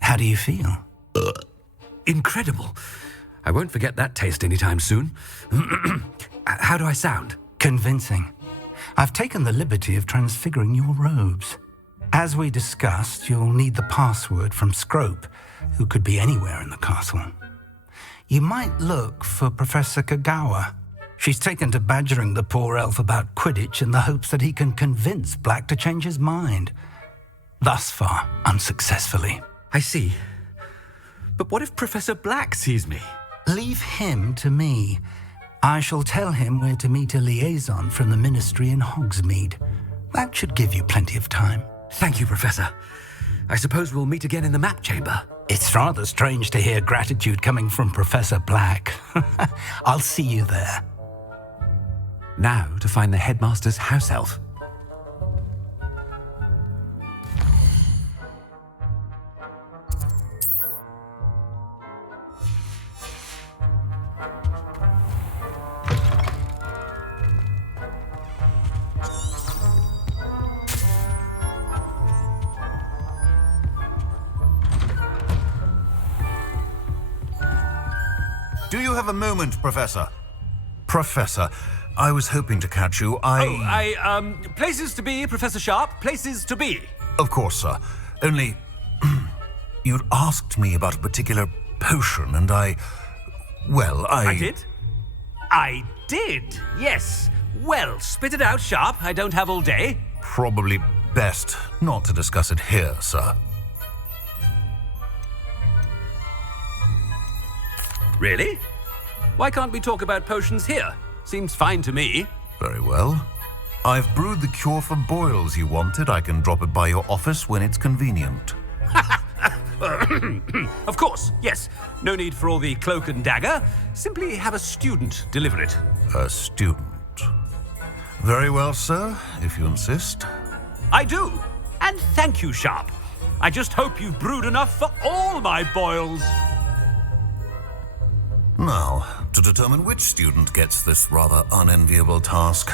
How do you feel? Incredible. I won't forget that taste anytime soon. How do I sound? Convincing. I've taken the liberty of transfiguring your robes. As we discussed, you'll need the password from Scrope, who could be anywhere in the castle. You might look for Professor Kagawa. She's taken to badgering the poor elf about Quidditch in the hopes that he can convince Black to change his mind. Thus far, unsuccessfully. I see. But what if Professor Black sees me? Leave him to me. I shall tell him where to meet a liaison from the Ministry in Hogsmeade. That should give you plenty of time. Thank you, Professor. I suppose we'll meet again in the map chamber. It's rather strange to hear gratitude coming from Professor Black. I'll see you there. Now to find the headmaster's house elf. Do you have a moment, Professor? Professor, I was hoping to catch you. Places to be, Professor Sharp. Places to be. Of course, sir. Only, you'd asked me about a particular potion, and I did? I did, yes. Well, spit it out, Sharp. I don't have all day. Probably best not to discuss it here, sir. Really? Why can't we talk about potions here? Seems fine to me. Very well. I've brewed the cure for boils you wanted. I can drop it by your office when it's convenient. Of course, yes. No need for all the cloak and dagger. Simply have a student deliver it. A student? Very well, sir, if you insist. I do. And thank you, Sharp. I just hope you've brewed enough for all my boils. Now, to determine which student gets this rather unenviable task.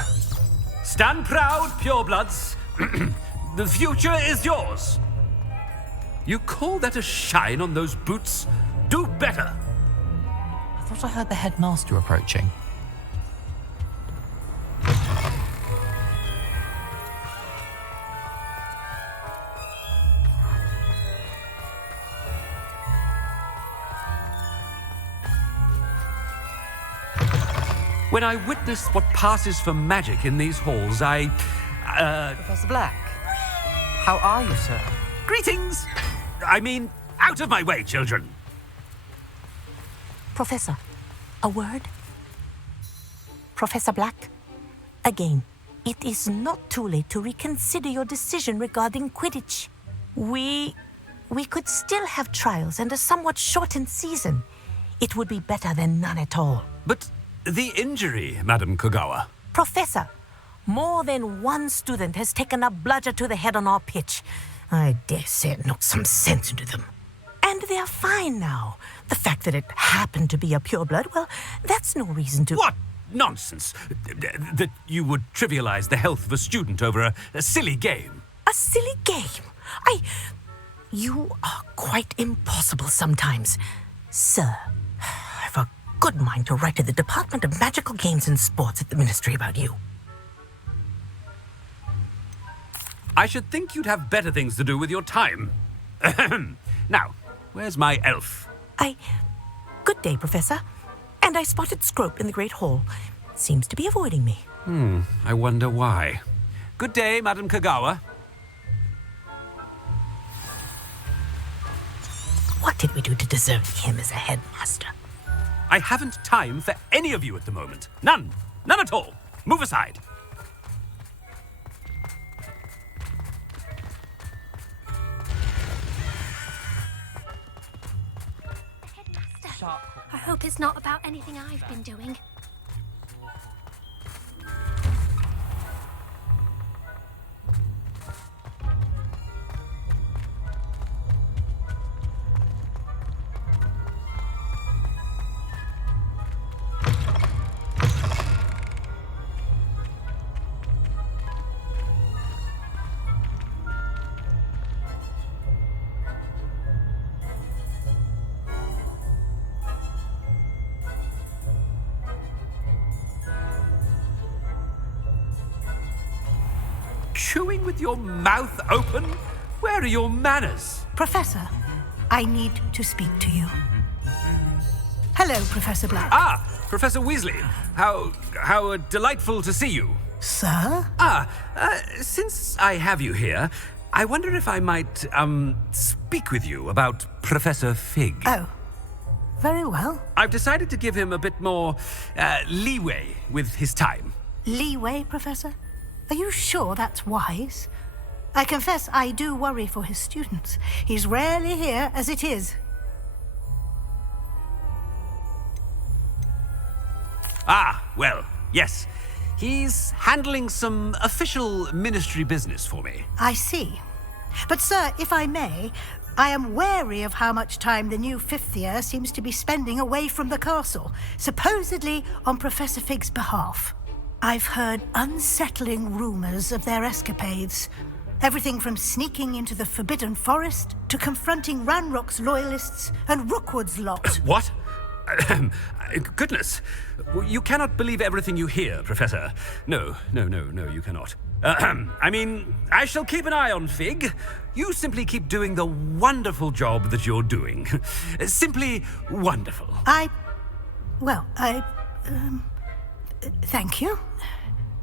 Stand proud, purebloods. The future is yours. You call that a shine on those boots? Do better. I thought I heard the headmaster approaching. When I witness what passes for magic in these halls, Professor Black, how are you, sir? Greetings! I mean, out of my way, children! Professor, a word? Professor Black, again, it is not too late to reconsider your decision regarding Quidditch. We could still have trials and a somewhat shortened season. It would be better than none at all. But the injury, Madam Kagawa. Professor, more than one student has taken a bludger to the head on our pitch. I dare say it knocked some sense into them. And they're fine now. The fact that it happened to be a pureblood, well, that's no reason to... What nonsense! That you would trivialize the health of a student over a silly game. A silly game? You are quite impossible sometimes. Sir, I've a good mind to write to the Department of Magical Games and Sports at the Ministry about you. I should think you'd have better things to do with your time. Now, where's my elf? Good day, Professor. And I spotted Scrope in the Great Hall. Seems to be avoiding me. I wonder why. Good day, Madam Kagawa. What did we do to deserve him as a headmaster? I haven't time for any of you at the moment. None. None at all. Move aside. I hope it's not about anything I've been doing. chewing with your mouth open? Where are your manners? Professor, I need to speak to you. Hello, Professor Black. Ah, Professor Weasley. How delightful to see you. Sir? Since I have you here, I wonder if I might, speak with you about Professor Fig. Oh, very well. I've decided to give him a bit more, leeway with his time. Leeway, Professor? Are you sure that's wise? I confess I do worry for his students. He's rarely here as it is. Ah, well, yes. He's handling some official ministry business for me. I see. But, sir, if I may, I am wary of how much time the new fifth year seems to be spending away from the castle, supposedly on Professor Fig's behalf. I've heard unsettling rumors of their escapades. Everything from sneaking into the Forbidden Forest to confronting Ranrock's loyalists and Rookwood's lot. What? Goodness. You cannot believe everything you hear, Professor. No, you cannot. I mean, I shall keep an eye on Fig. You simply keep doing the wonderful job that you're doing. Simply wonderful. Thank you.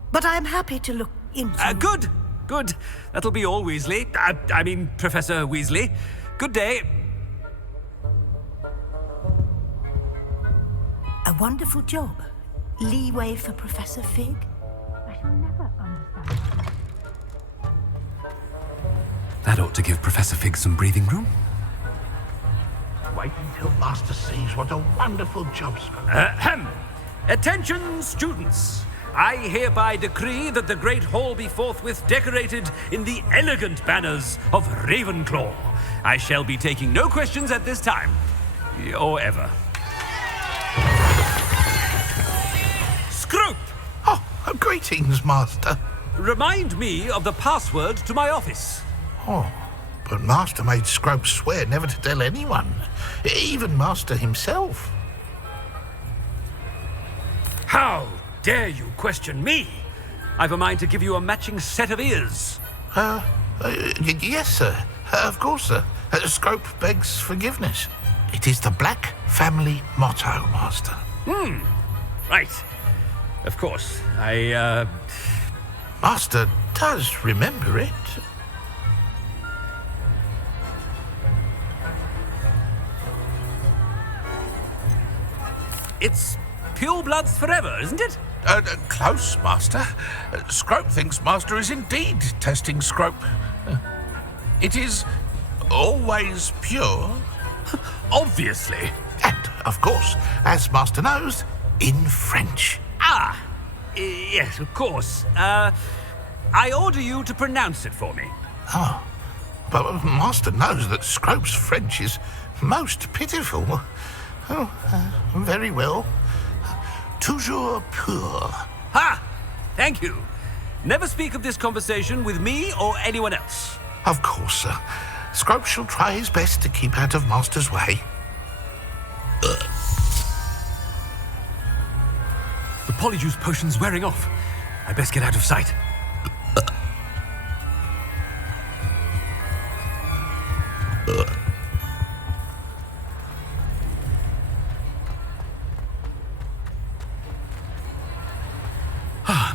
But I'm happy to look into... Good. That'll be all, Weasley. I mean, Professor Weasley. Good day. A wonderful job. Leeway for Professor Fig. I shall never understand. That ought to give Professor Fig some breathing room. Wait until Master sees what a wonderful job, Scrooge. Attention, students. I hereby decree that the Great Hall be forthwith decorated in the elegant banners of Ravenclaw. I shall be taking no questions at this time. Or ever. Scrope! Oh, greetings, Master. Remind me of the password to my office. Oh, but Master made Scrope swear never to tell anyone, even Master himself. How dare you question me? I've a mind to give you a matching set of ears. Yes, sir. Of course, sir. Scrope begs forgiveness. It is the Black family motto, Master. Right. Of course. Master does remember it. It's purebloods forever, isn't it? Close, Master. Scrope thinks Master is indeed testing Scrope. It is always pure. Obviously. And, of course, as Master knows, in French. Yes, of course. I order you to pronounce it for me. Oh, but Master knows that Scrope's French is most pitiful. Oh, very well. Toujours pur. Ha! Thank you. Never speak of this conversation with me or anyone else. Of course, sir. Scrope shall try his best to keep out of Master's way. The Polyjuice potion's wearing off. I best get out of sight.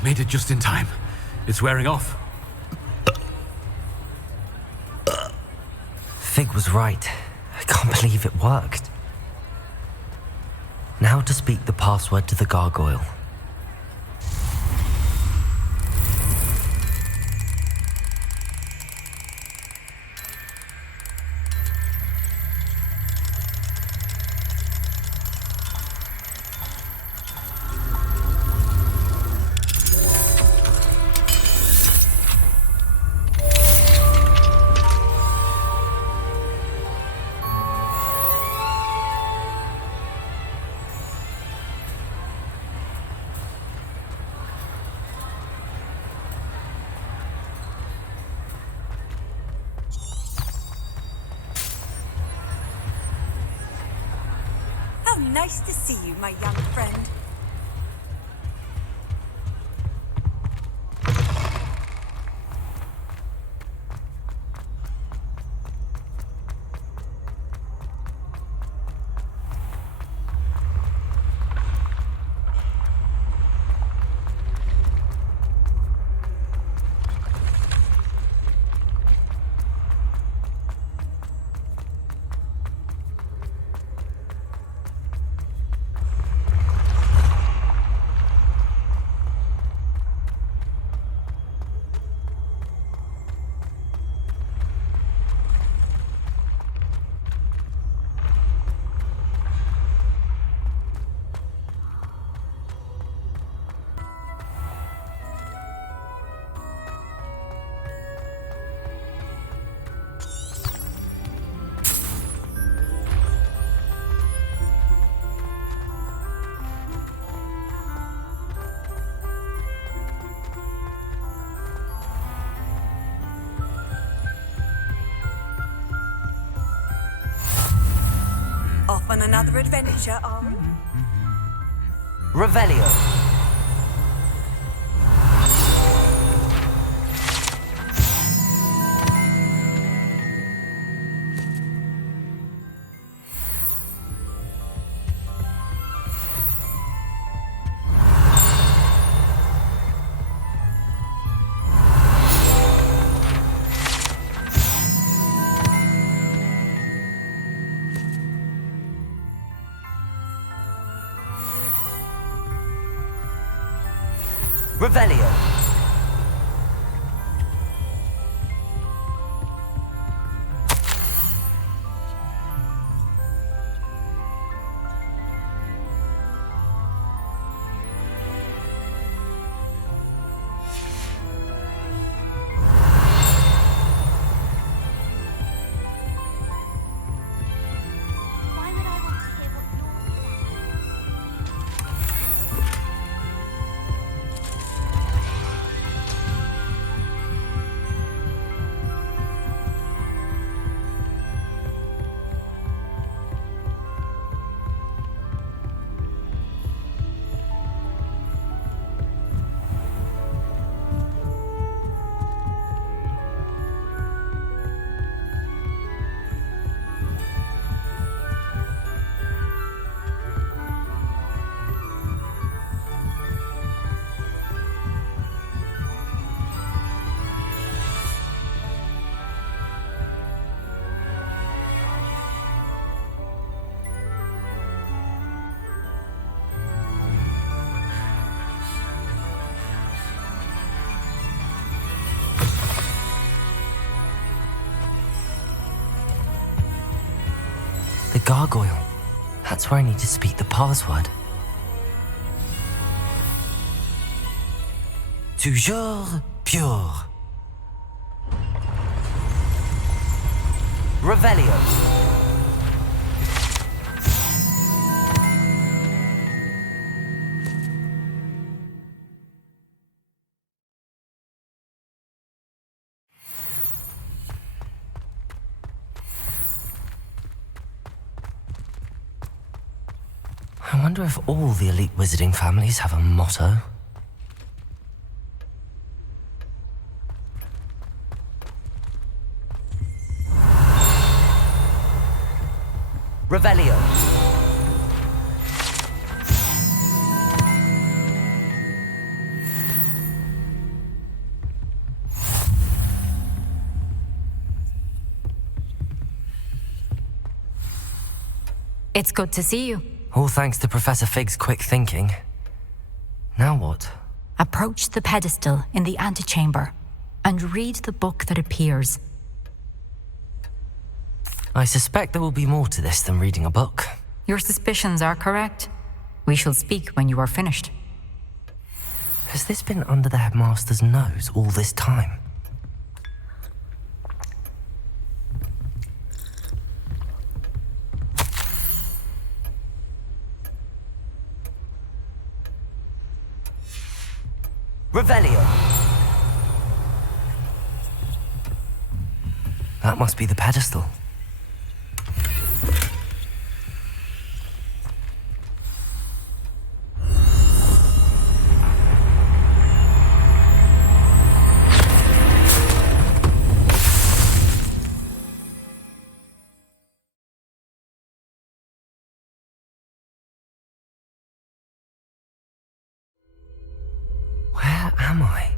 Made it just in time. It's wearing off. Fig was right. I can't believe it worked. Now to speak the password to the gargoyle. How nice to see you, my young friend. on another adventure, are we? Revelio. Revelio. The gargoyle. That's where I need to speak the password. Toujours pure. Revelio. I wonder if all the elite wizarding families have a motto. Revelio. It's good to see you. All thanks to Professor Fig's quick thinking. Now what? Approach the pedestal in the antechamber and read the book that appears. I suspect there will be more to this than reading a book. Your suspicions are correct. We shall speak when you are finished. Has this been under the headmaster's nose all this time? Revelio. That must be the pedestal. Where am I?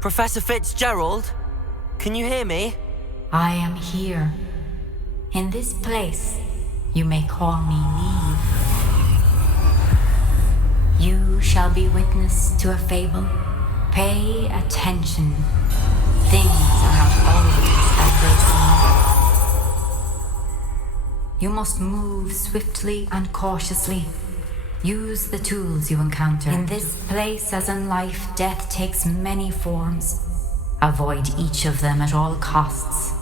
Professor Fitzgerald? Can you hear me? I am here. In this place, you may call me Niamh. You shall be witness to a fable. Pay attention. Things are not always as they seem. You must move swiftly and cautiously. Use the tools you encounter. In this place, as in life, death takes many forms. Avoid each of them at all costs.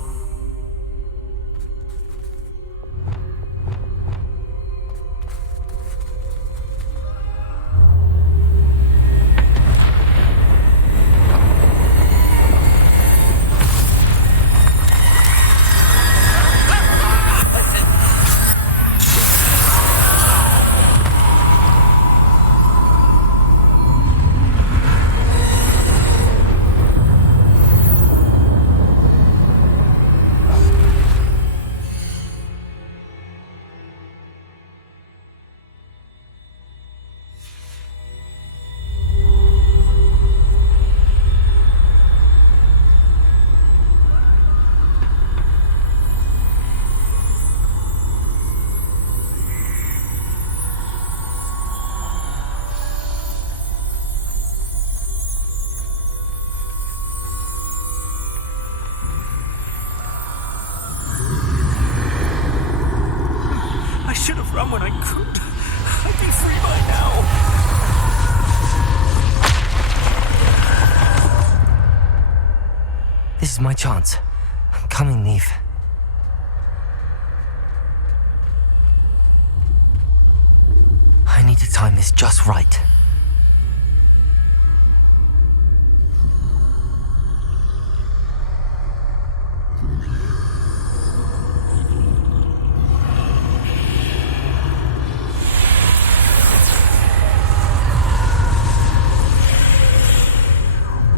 is my chance. I'm coming, Niamh. I need to time this just right.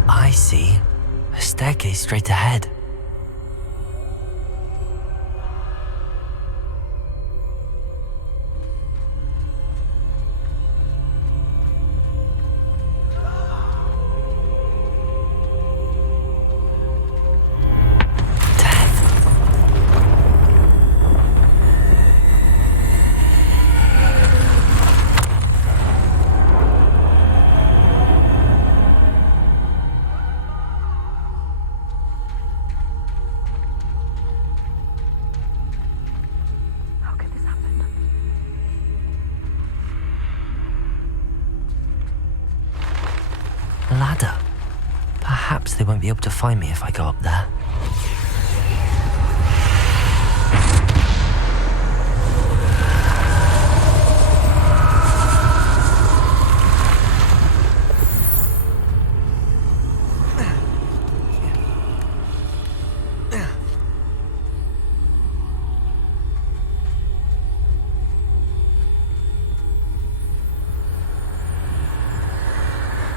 I see a staircase straight ahead. Ladder. Perhaps they won't be able to find me if I go up there.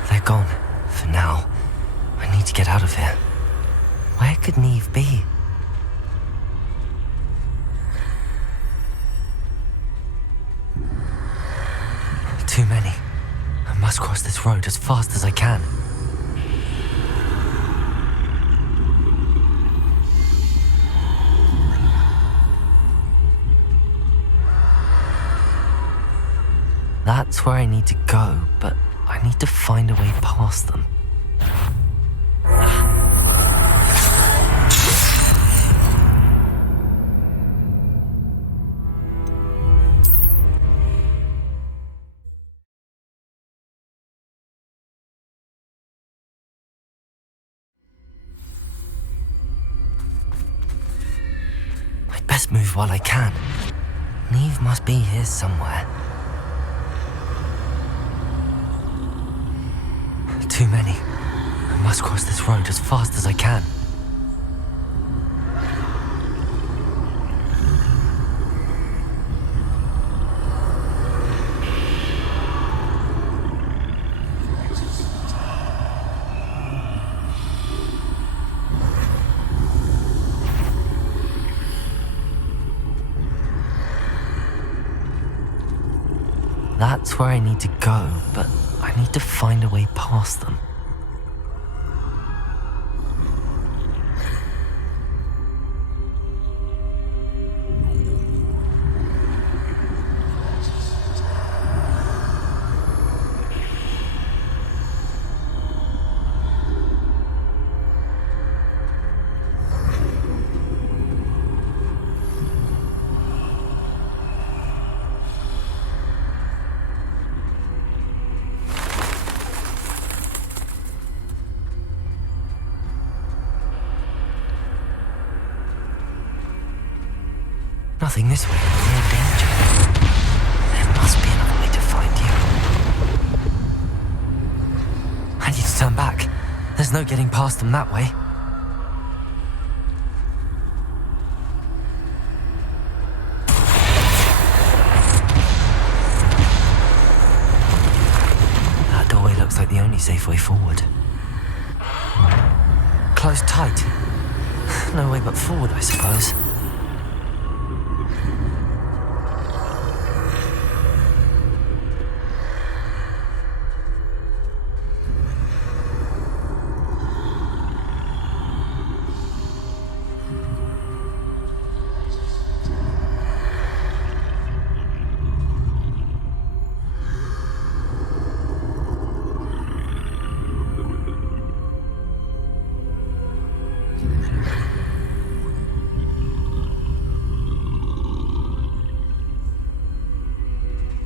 They're gone. For now. I need to get out of here. Where could Niamh be? Too many. I must cross this road as fast as I can. That's where I need to go, but I need to find a way past them. I'd best move while I can. Niamh must be here somewhere. Too many. I must cross this road as fast as I can. That's where I need to go, but I need to find a way past them. Nothing this way. No danger. There must be another way to find you. I need to turn back. There's no getting past them that way. That doorway looks like the only safe way forward. Closed tight. No way but forward, I suppose.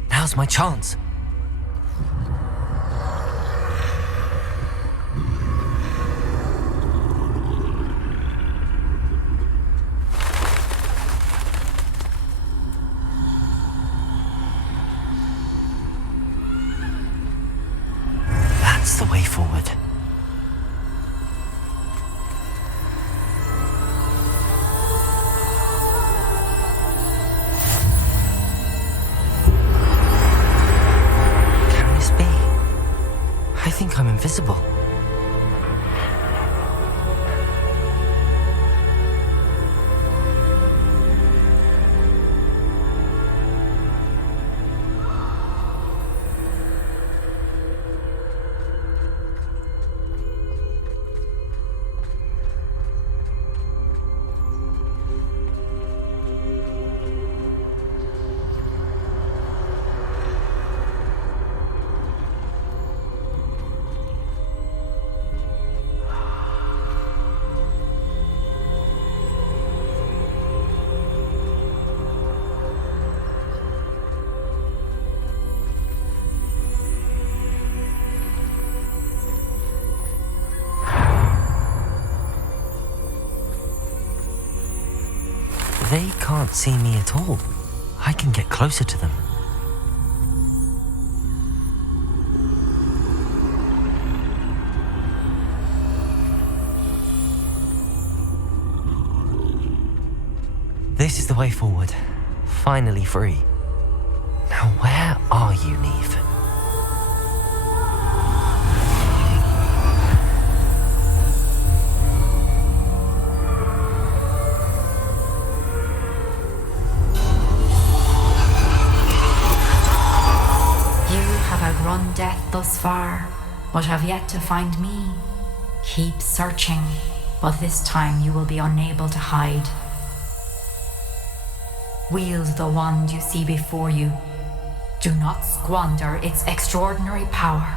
Now's my chance. That's the way forward. Can this be? I think I'm invisible. They can't see me at all. I can get closer to them. This is the way forward. Finally free. Now where are you, Niamh? Run death thus far, but have yet to find me. Keep searching, but this time you will be unable to hide. Wield the wand you see before you. Do not squander its extraordinary power.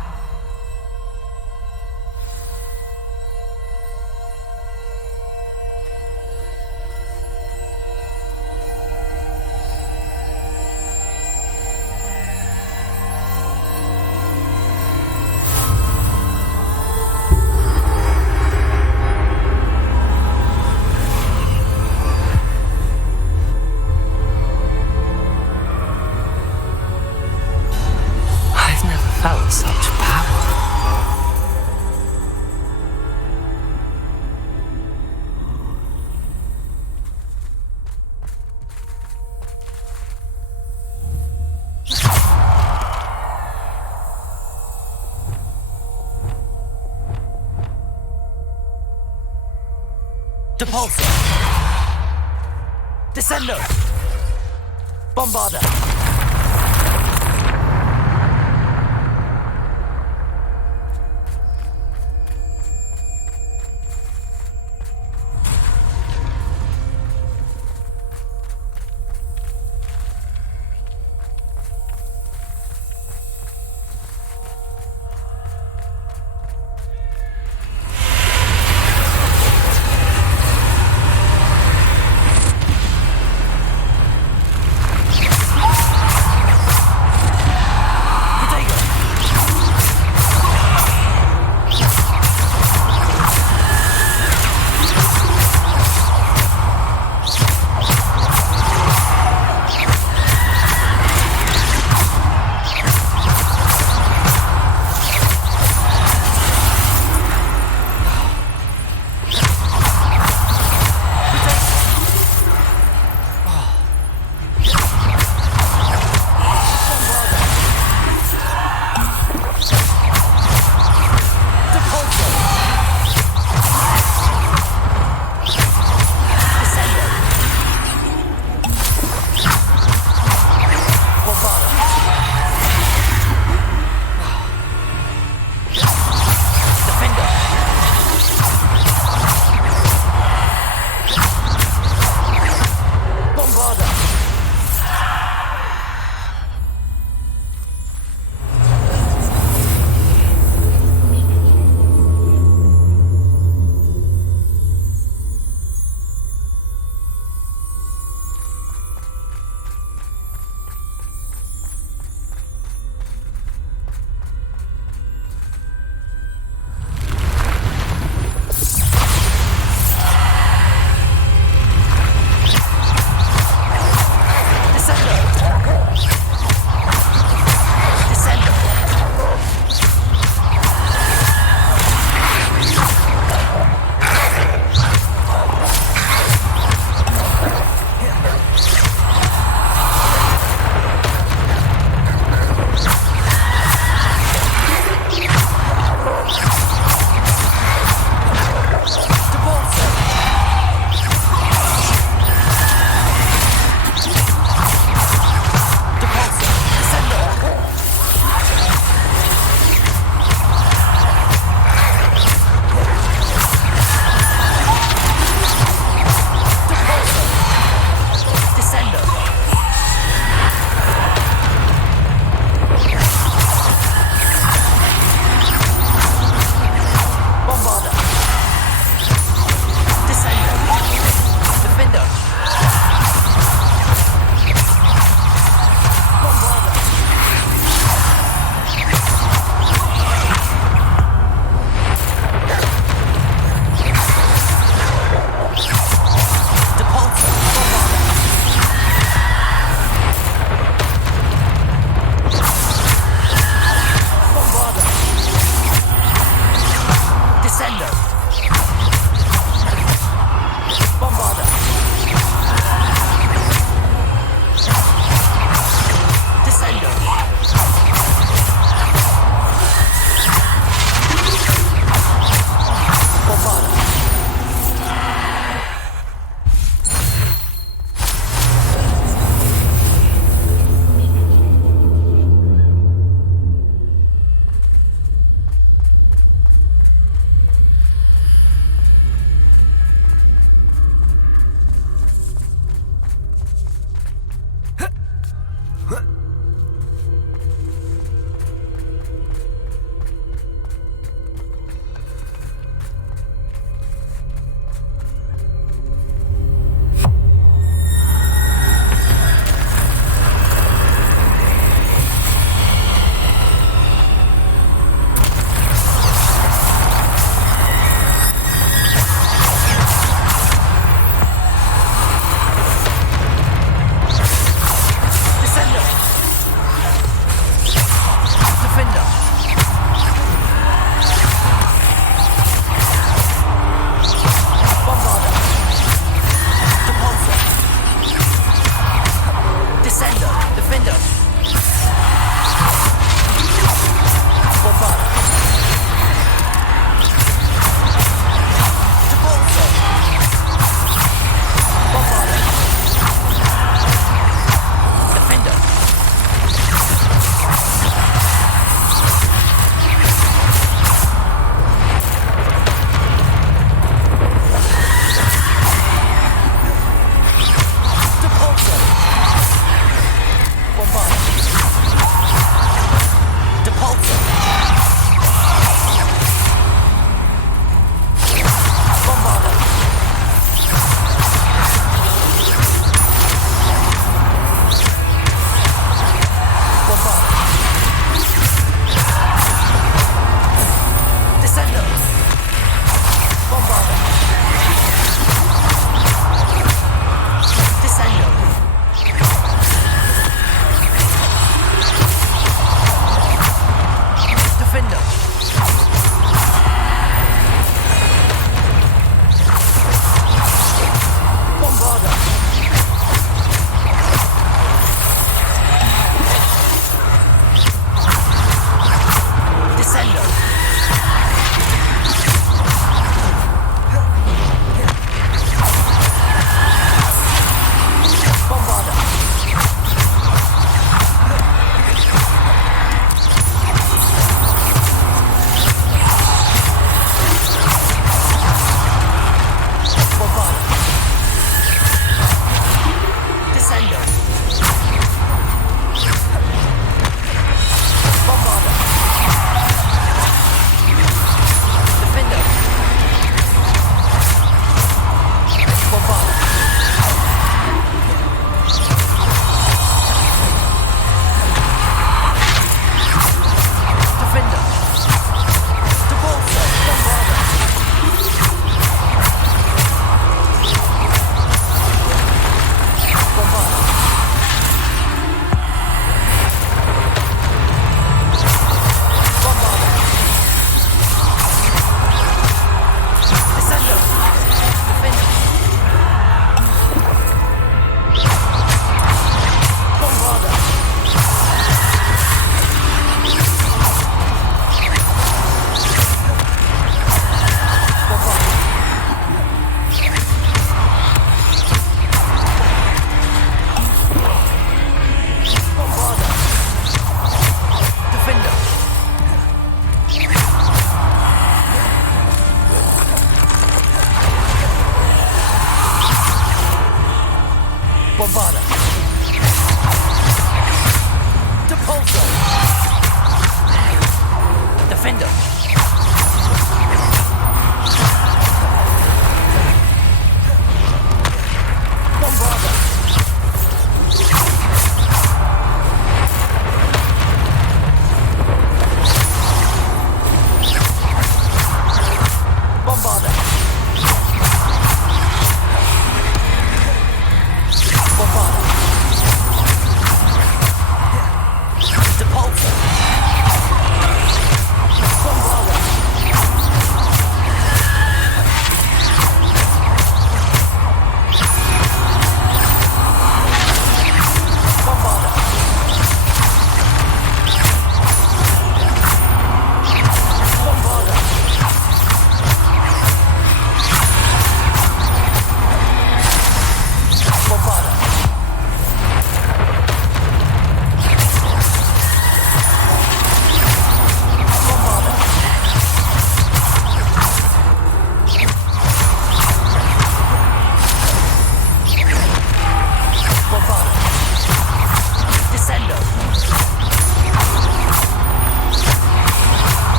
Felt such power. Depulsor. Descendo. Bombarda.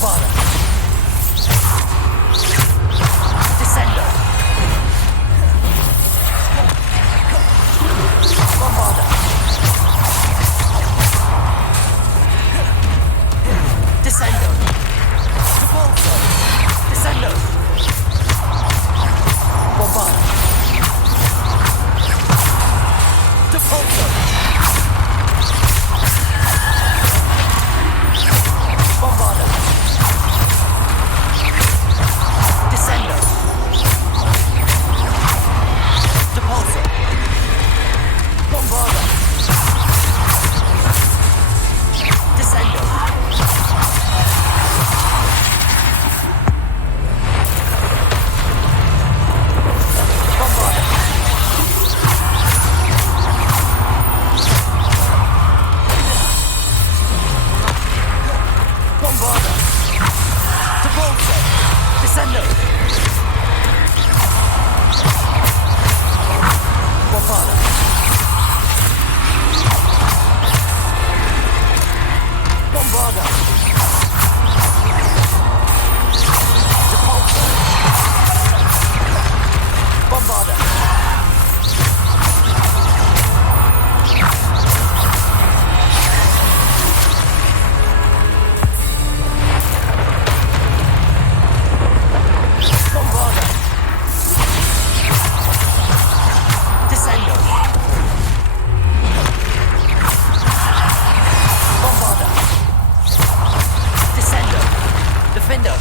Bombarda. Descendo. Bombarda. Descendo. Depulso. Descendo. Bombarda. Depulso. Bombarda. Descendo. Depulso. Bombarda. Descendo. Bombarda. Bombarda. Depulso. Descendo. Bombarda. Bombarda. Depulso. Bombarda. Bombarda. Descendo. Bombarda. Descendo. Defendo.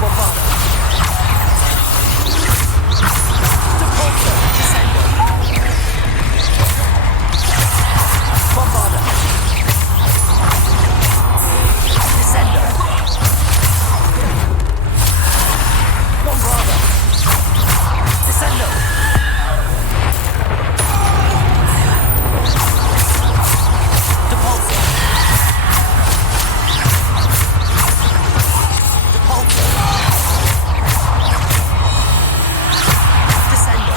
Bombarda. Depulso. Descendo. Bombarda. Descendo. Bombarda. Descendo. Depulso. Depulso. Descendo.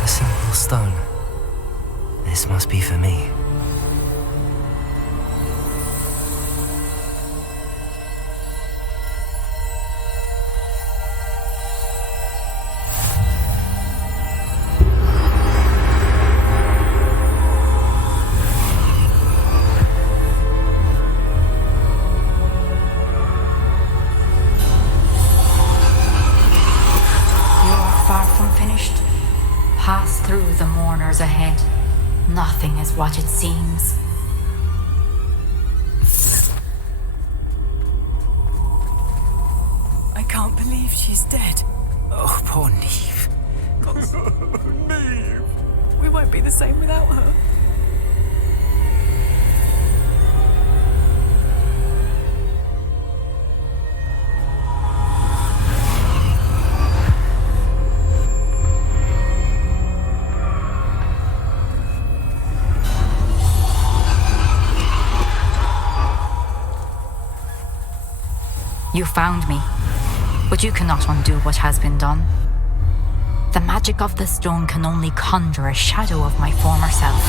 A simple stone. This must be for me. You're far from finished. Pass through the mourners ahead. Nothing is what it seems. I can't believe she's dead. Oh, poor Niamh. Niamh. We won't be the same without her. You found me. But you cannot undo what has been done. The magic of the stone can only conjure a shadow of my former self.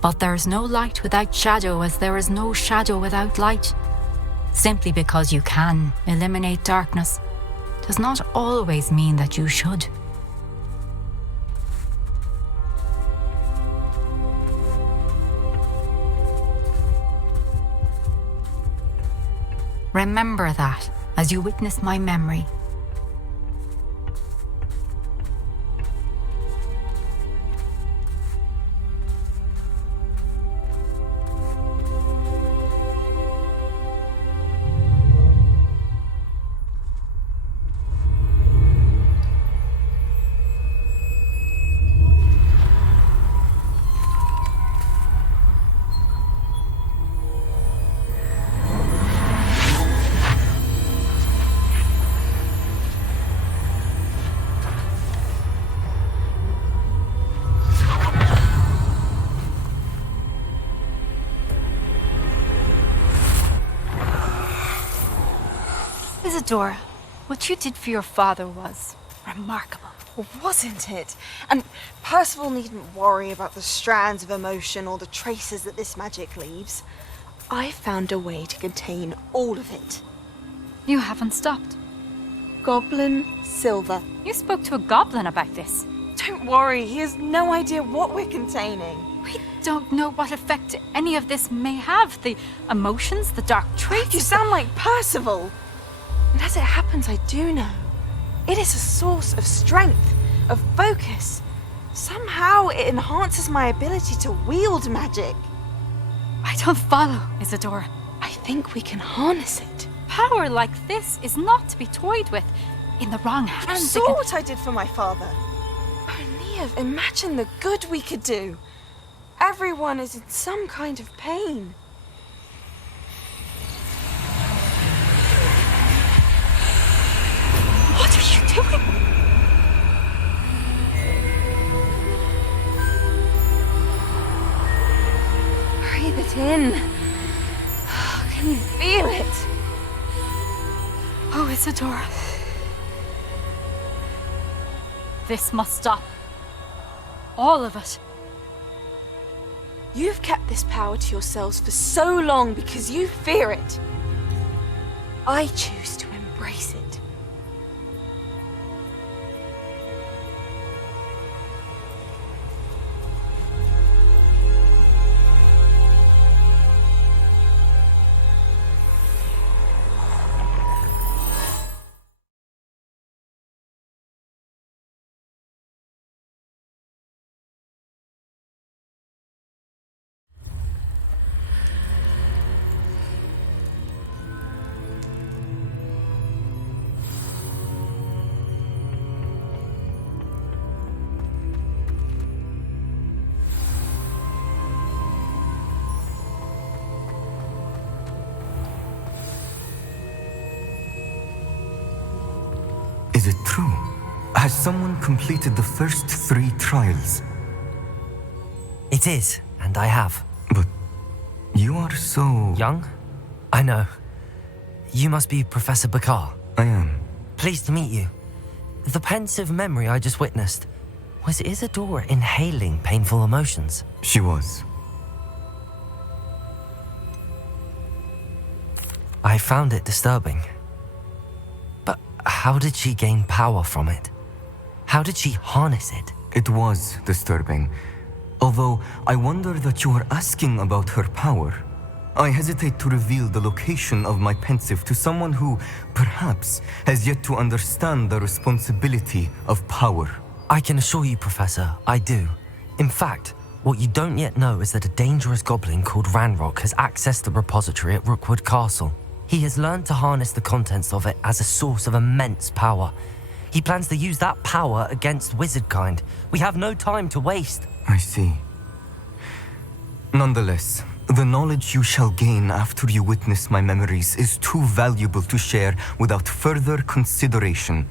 But there is no light without shadow, as there is no shadow without light. Simply because you can eliminate darkness does not always mean that you should. Remember that as you witness my memory. Isadora, what you did for your father was remarkable. Wasn't it? And Percival needn't worry about the strands of emotion or the traces that this magic leaves. I found a way to contain all of it. You haven't stopped. Goblin Silver. You spoke to a goblin about this. Don't worry, he has no idea what we're containing. We don't know what effect any of this may have. The emotions, the dark traits. You sound like Percival. And as it happens, I do know. It is a source of strength, of focus. Somehow it enhances my ability to wield magic. I don't follow, Isadora. I think we can harness it. Power like this is not to be toyed with. In the wrong hands. You saw what I did for my father. Oh, Niamh, imagine the good we could do. Everyone is in some kind of pain. What are you doing? Breathe it in. Can you feel it? Oh, Isadora. This must stop. All of it. You've kept this power to yourselves for so long because you fear it. I choose to embrace it. Is it true? Has someone completed the first 3 trials? It is, and I have. But you are so... young? I know. You must be Professor Bakar. I am. Pleased to meet you. The pensive memory I just witnessed, was Isadora inhaling painful emotions? She was. I found it disturbing. But how did she gain power from it? How did she harness it? It was disturbing. Although I wonder that you are asking about her power. I hesitate to reveal the location of my pensive to someone who, perhaps, has yet to understand the responsibility of power. I can assure you, Professor, I do. In fact, what you don't yet know is that a dangerous goblin called Ranrock has accessed the repository at Rookwood Castle. He has learned to harness the contents of it as a source of immense power. He plans to use that power against wizardkind. We have no time to waste. I see. Nonetheless, the knowledge you shall gain after you witness my memories is too valuable to share without further consideration.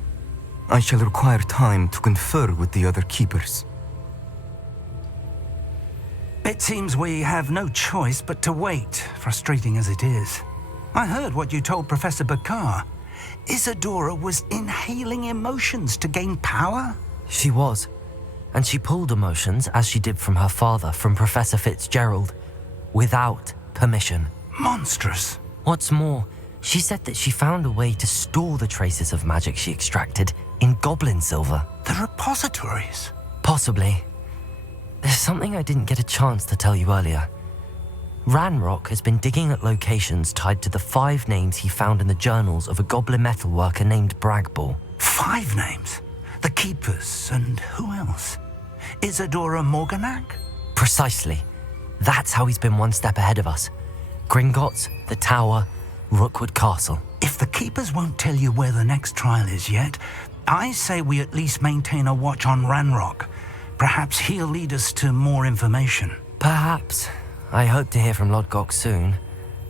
I shall require time to confer with the other keepers. It seems we have no choice but to wait, frustrating as it is. I heard what you told Professor Bakar. Isadora was inhaling emotions to gain power? She was. And she pulled emotions, as she did from her father, from Professor Fitzgerald, without permission. Monstrous. What's more, she said that she found a way to store the traces of magic she extracted in goblin silver. The repositories? Possibly. There's something I didn't get a chance to tell you earlier. Ranrock has been digging at locations tied to the 5 names he found in the journals of a goblin metalworker named Bragball. 5 names? The Keepers, and who else? Isadora Morganac? Precisely. That's how he's been one step ahead of us. Gringotts, the Tower, Rookwood Castle. If the Keepers won't tell you where the next trial is yet, I say we at least maintain a watch on Ranrock. Perhaps he'll lead us to more information. Perhaps. I hope to hear from Lodgok soon.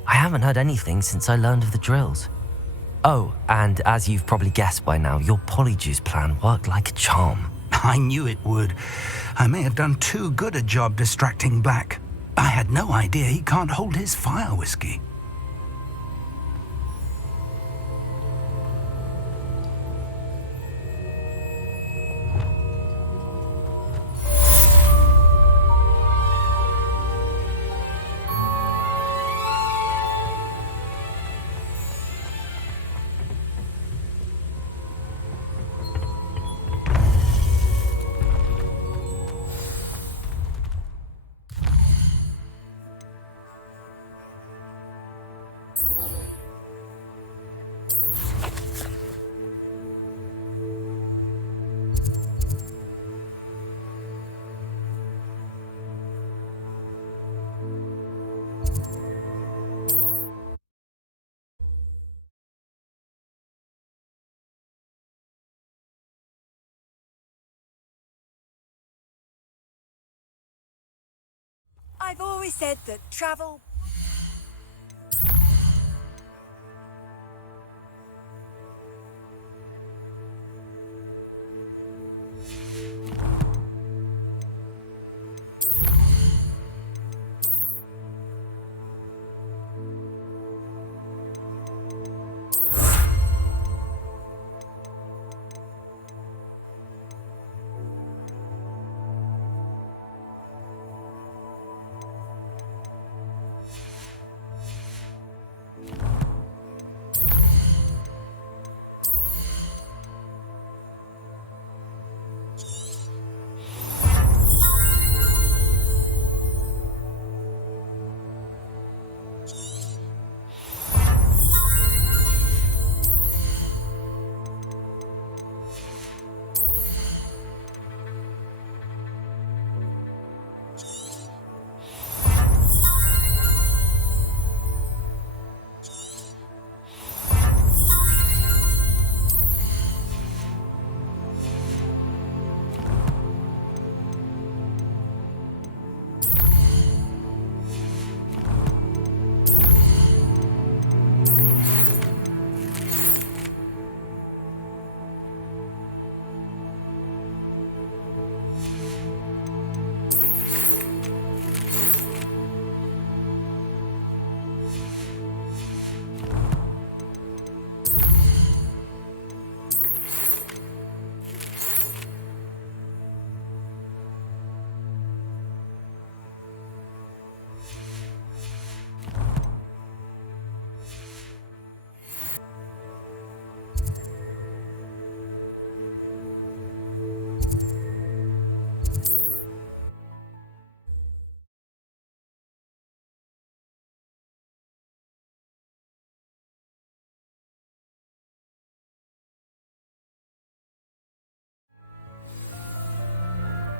I haven't heard anything since I learned of the drills. Oh, and as you've probably guessed by now, your Polyjuice plan worked like a charm. I knew it would. I may have done too good a job distracting Black. I had no idea he can't hold his fire whiskey. I've always said that travel...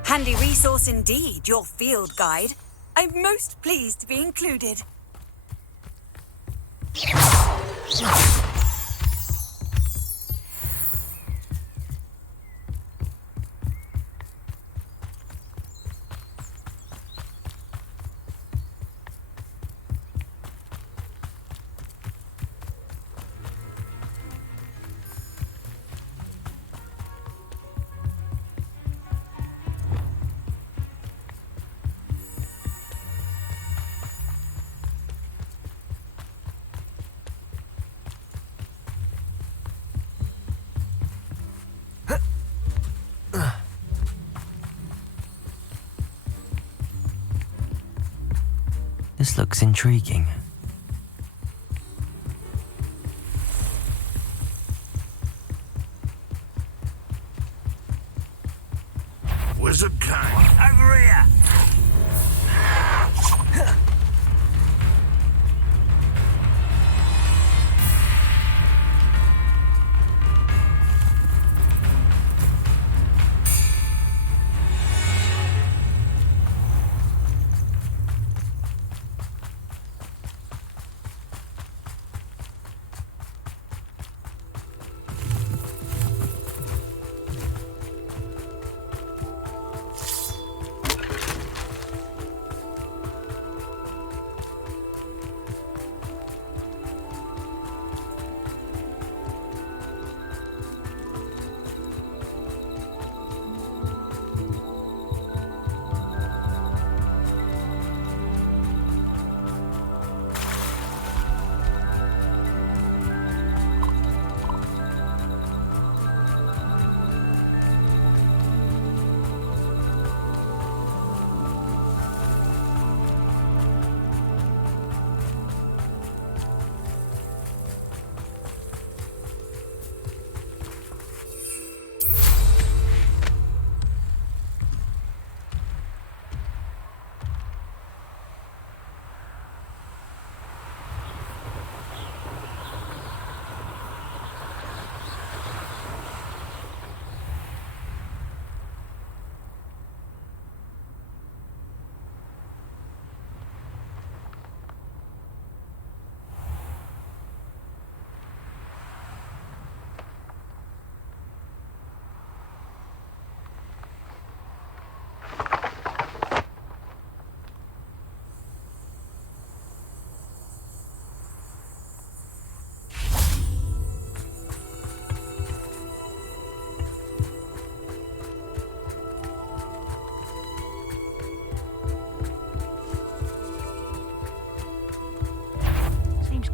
Handy resource indeed, your field guide. I'm most pleased to be included. This looks intriguing. Wizard kind. Over here!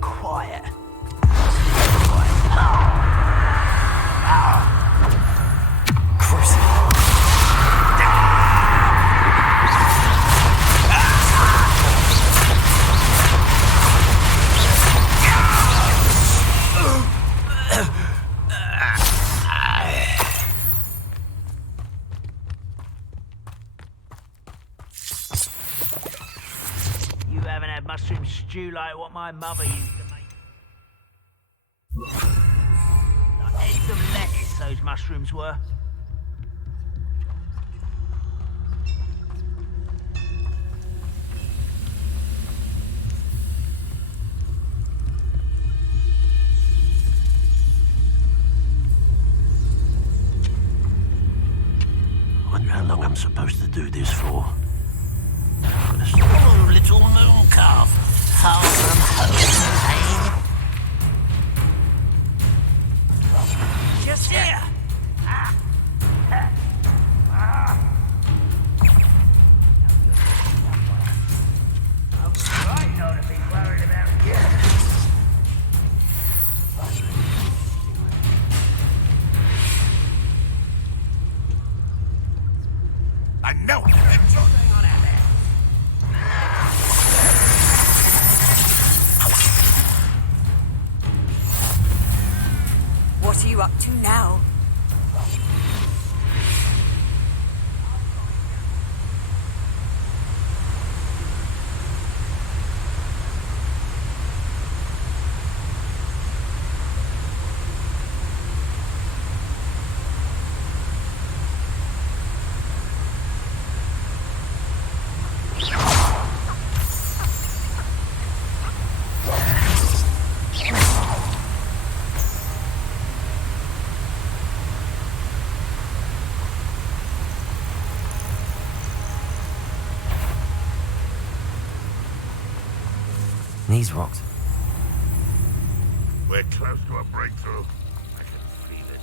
Quiet. You haven't had mushroom stew like what my mother used to make. Like eggs of lettuce, those mushrooms were. I wonder how long I'm supposed to do this for. Oh, little moon calf, far from home, eh? Just here! I was right not to be worried about you. I know it! What are you up to now? These rocks. We're close to a breakthrough. I can feel it.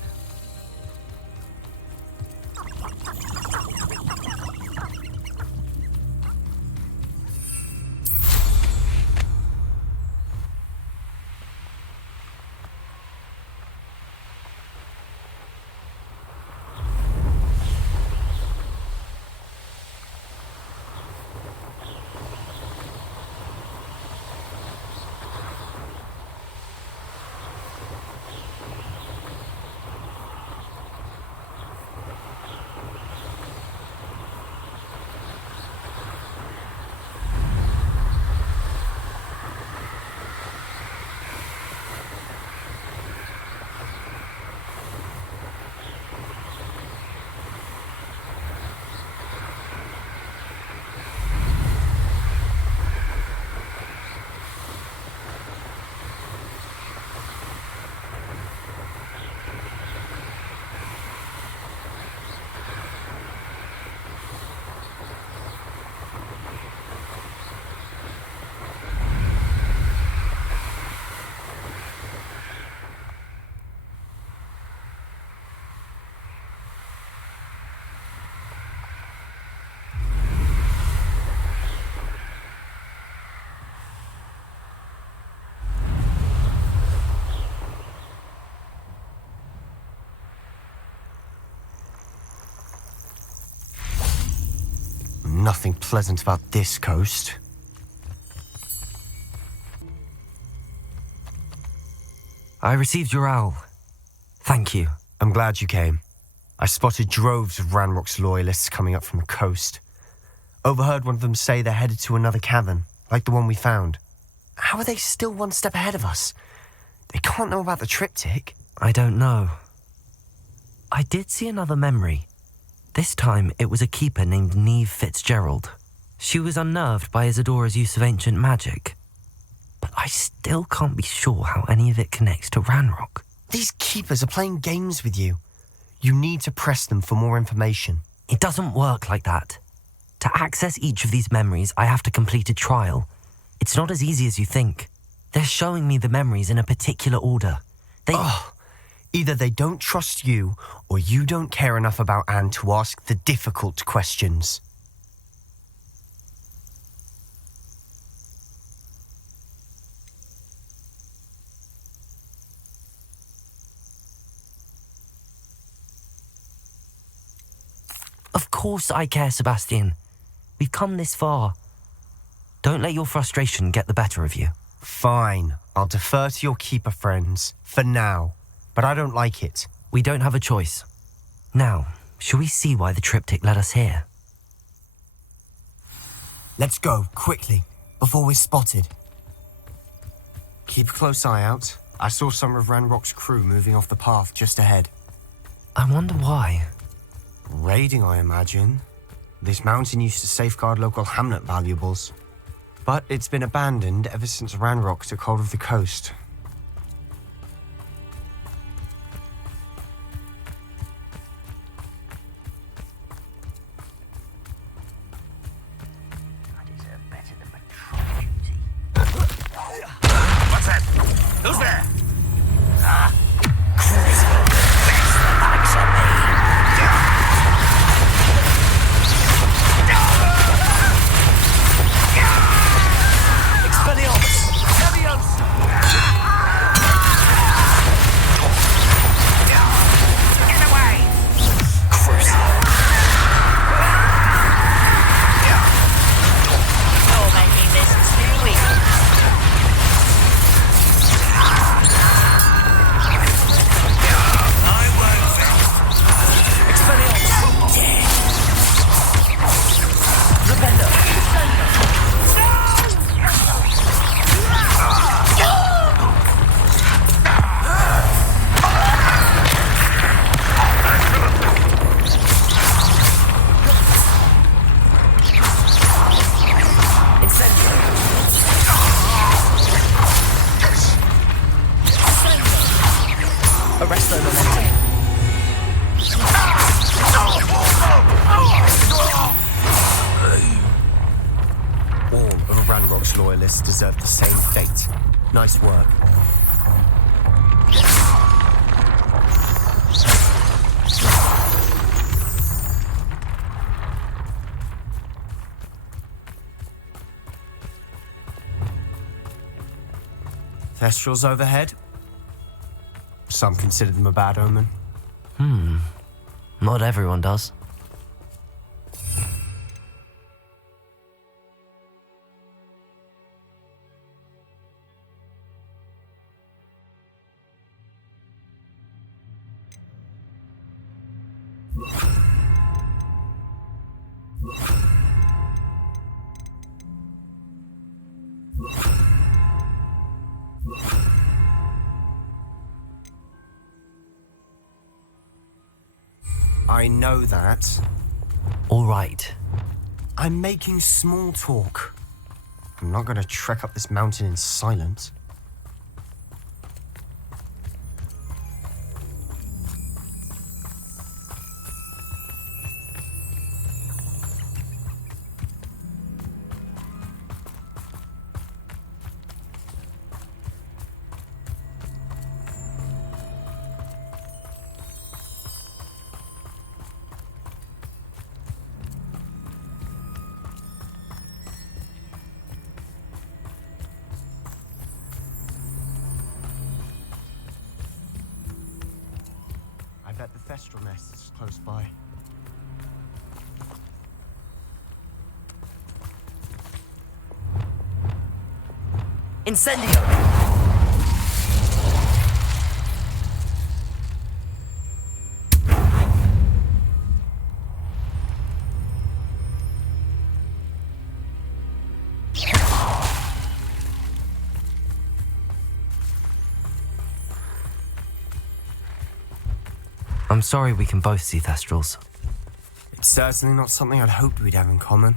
nothing pleasant about this coast. I received your owl. Thank you. I'm glad you came. I spotted droves of Ranrock's loyalists coming up from the coast. Overheard one of them say they're headed to another cavern, like the one we found. How are they still one step ahead of us? They can't know about the triptych. I don't know. I did see another memory. This time it was a keeper named Niamh Fitzgerald. She was unnerved by Isadora's use of ancient magic. But I still can't be sure how any of it connects to Ranrock. These keepers are playing games with you. You need to press them for more information. It doesn't work like that. To access each of these memories, I have to complete a trial. It's not as easy as you think. They're showing me the memories in a particular order. Either they don't trust you, or you don't care enough about Anne to ask the difficult questions. Of course I care, Sebastian. We've come this far. Don't let your frustration get the better of you. Fine. I'll defer to your keeper friends, for now. But I don't like it. We don't have a choice. Now, shall we see why the triptych led us here? Let's go, quickly, before we're spotted. Keep a close eye out. I saw some of Ranrock's crew moving off the path just ahead. I wonder why. Raiding, I imagine. This mountain used to safeguard local hamlet valuables. But it's been abandoned ever since Ranrock took hold of the coast. What's that? Who's there? Deserve the same fate. Nice work. Thestrals overhead. Some consider them a bad omen. Not everyone does. I know that. All right. I'm making small talk. I'm not going to trek up this mountain in silence. Thestral nest is close by. Incendio! I'm sorry we can both see Thestrals. It's certainly not something I'd hoped we'd have in common.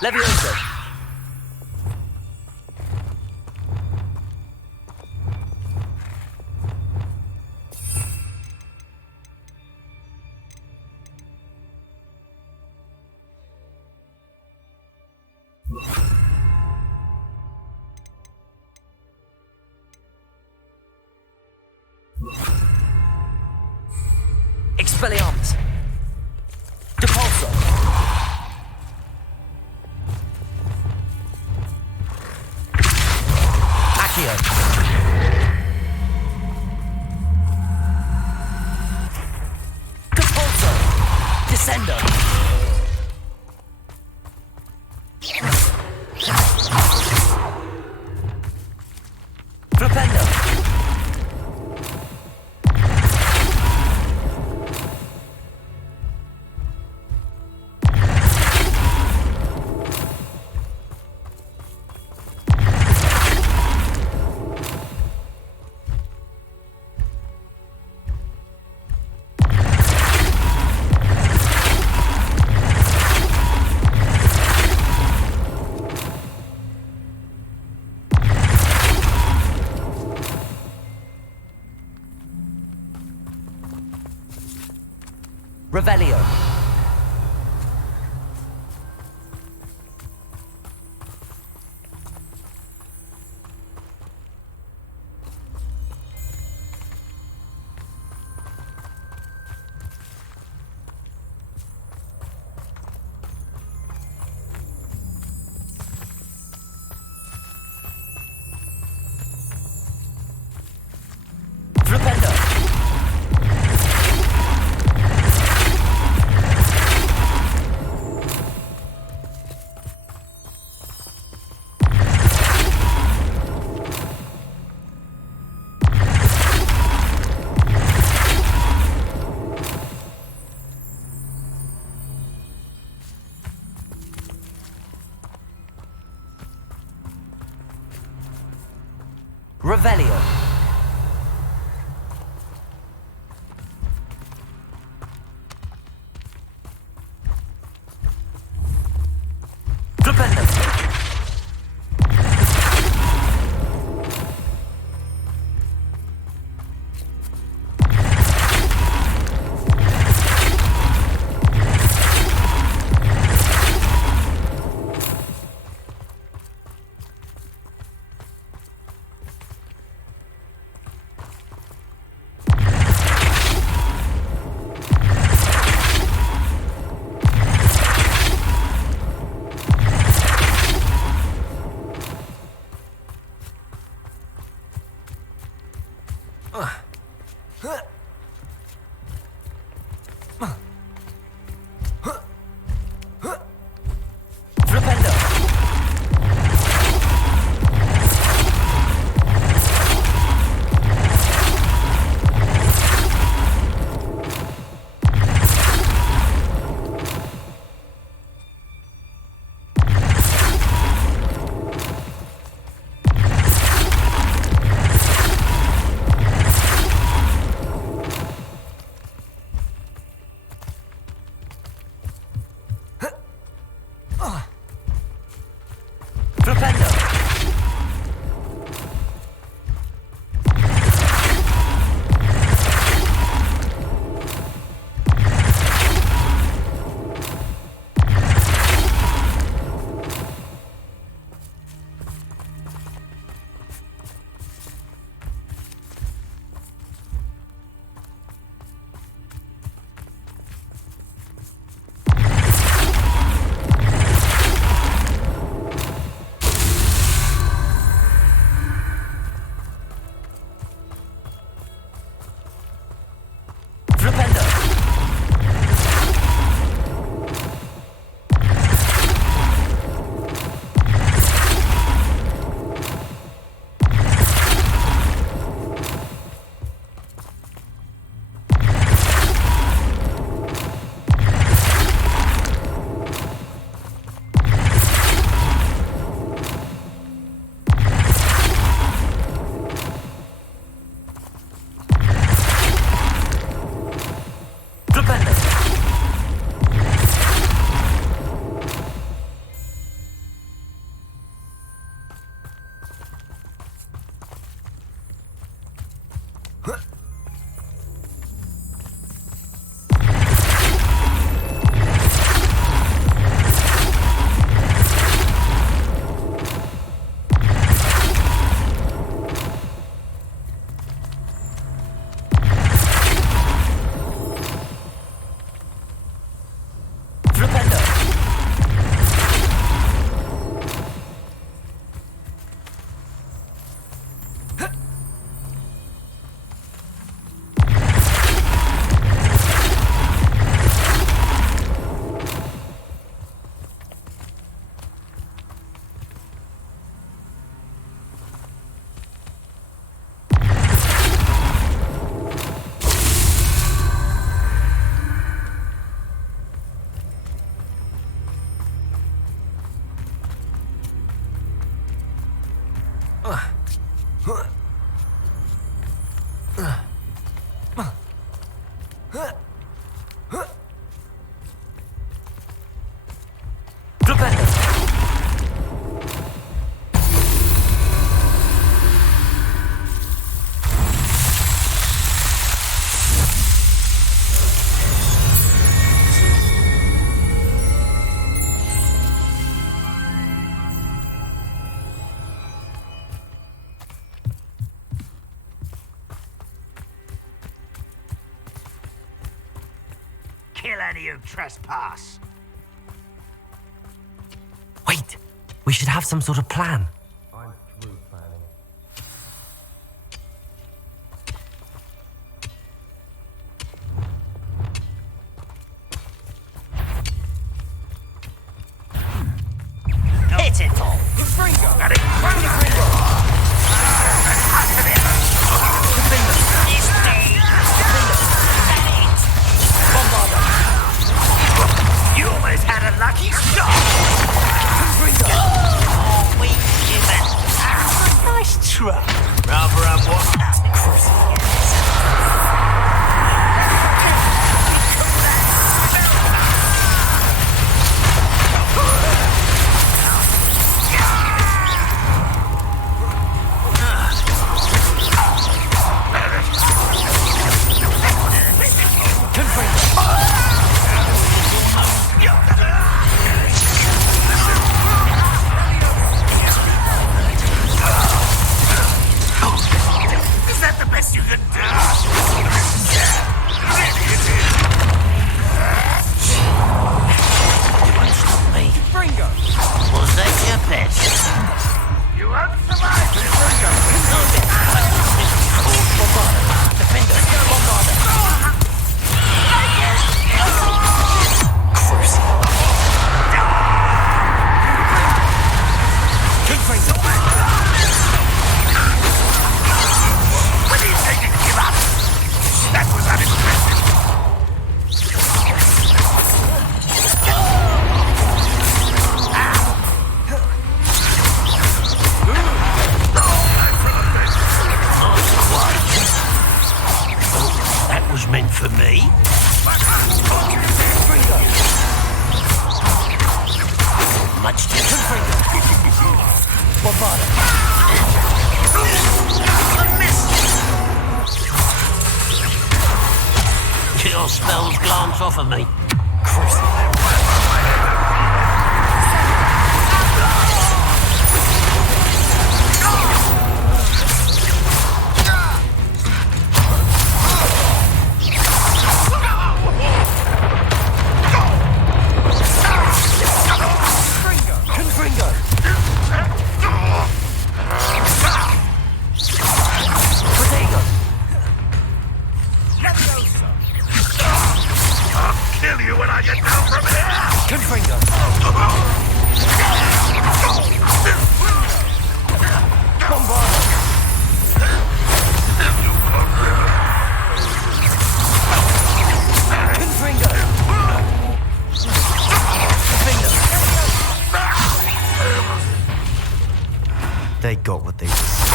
Levioso! Expelliarmus! Depulso! Depulso! Descendo! Flipendo! Revelio. Flipendo. Revelio. Flipendo. Kill any who trespass. Wait, we should have some sort of plan. I'm through planning. Pitiful. You almost had a lucky shot. Oh, weak human. Nice try. Rather unwatched. Is that the best you can do? Really, it is. You won't stop me. Fringo! Was that your best? You won't survive it, Fringo! Defender! When are you taking to give up? That was unexpected. That was meant for me. Much different. Your spells glance off of me. Kill you when I get down from here! Confringo! They got what they deserved.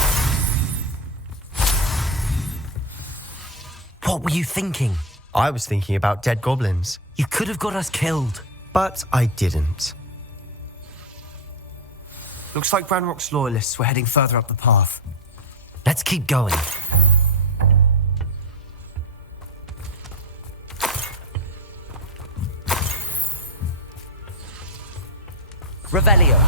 What were you thinking? I was thinking about dead goblins. You could have got us killed. But I didn't. Looks like Ranrock's loyalists were heading further up the path. Let's keep going. Revelio.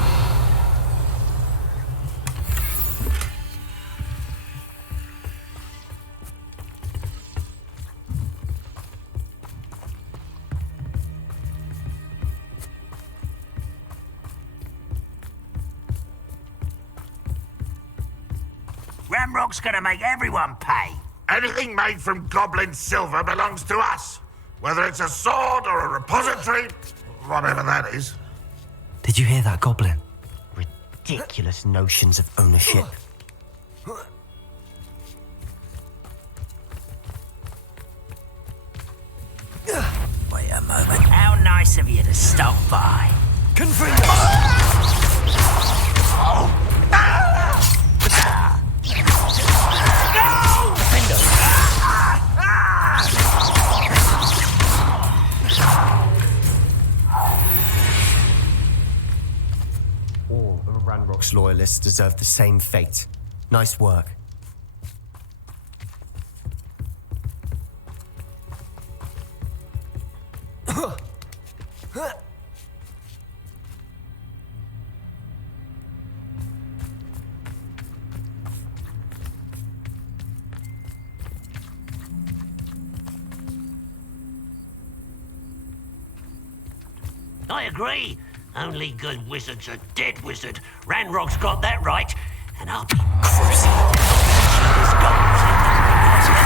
Ramrock's gonna make everyone pay. Anything made from goblin silver belongs to us. Whether it's a sword or a repository, whatever that is. Did you hear that, Goblin? Ridiculous notions of ownership. Wait a moment. How nice of you to stop by. Loyalists deserve the same fate. Nice work. I agree. Only good wizards are dead wizard. Ranrock's got that right, and I'll be cruising his goals in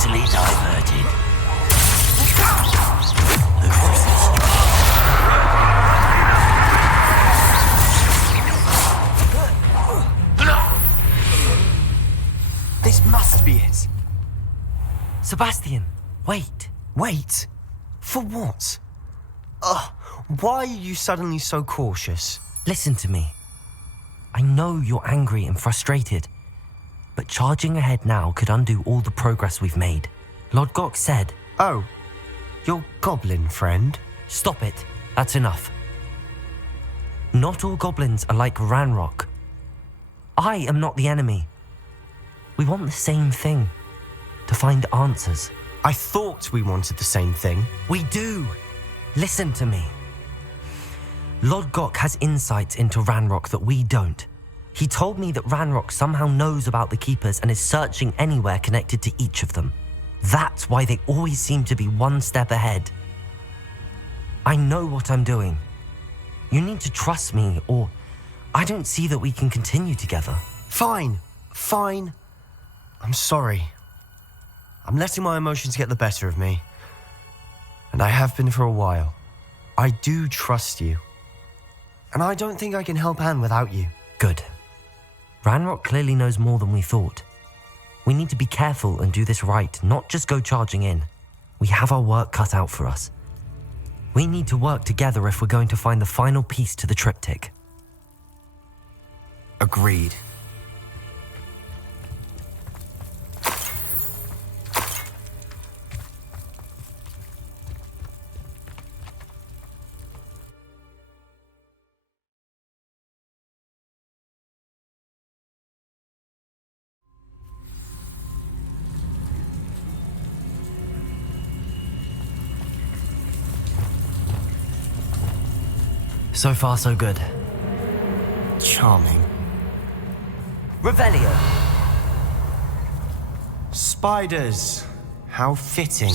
easily diverted. This must be it. Sebastian, wait. Wait? For what? Why are you suddenly so cautious? Listen to me. I know you're angry and frustrated, but charging ahead now could undo all the progress we've made. Lord Gok said... Oh, your goblin friend? Stop it. That's enough. Not all goblins are like Ranrock. I am not the enemy. We want the same thing. To find answers. I thought we wanted the same thing. We do. Listen to me. Lord Gok has insights into Ranrock that we don't. He told me that Ranrock somehow knows about the Keepers and is searching anywhere connected to each of them. That's why they always seem to be one step ahead. I know what I'm doing. You need to trust me, or I don't see that we can continue together. Fine. I'm sorry. I'm letting my emotions get the better of me. And I have been for a while. I do trust you. And I don't think I can help Anne without you. Good. Ranrock clearly knows more than we thought. We need to be careful and do this right, not just go charging in. We have our work cut out for us. We need to work together if we're going to find the final piece to the triptych. Agreed. So far, so good. Charming. Revelio. Spiders. How fitting.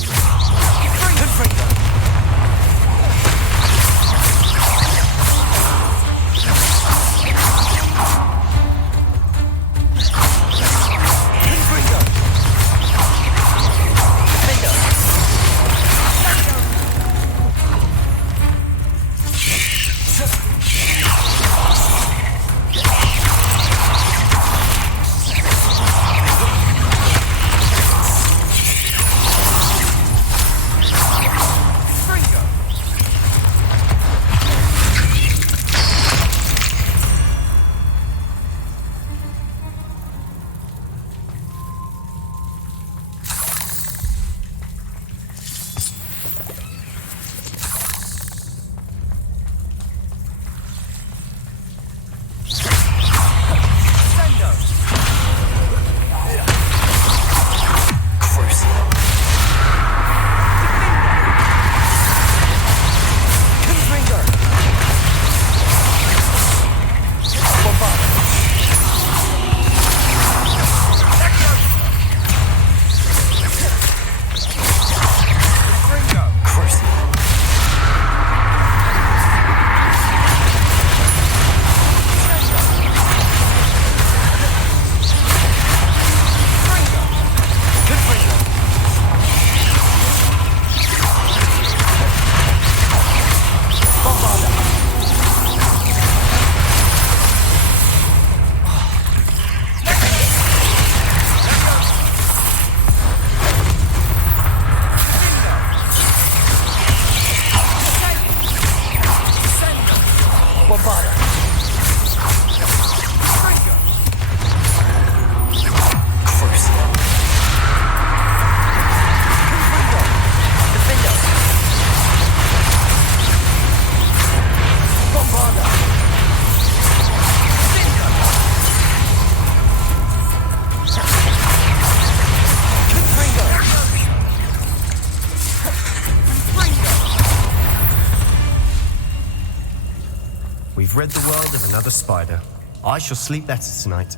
We've rid the world of another spider. I shall sleep better tonight.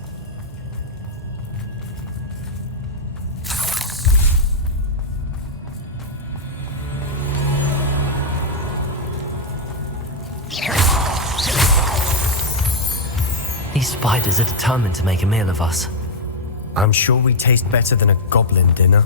These spiders are determined to make a meal of us. I'm sure we taste better than a goblin dinner.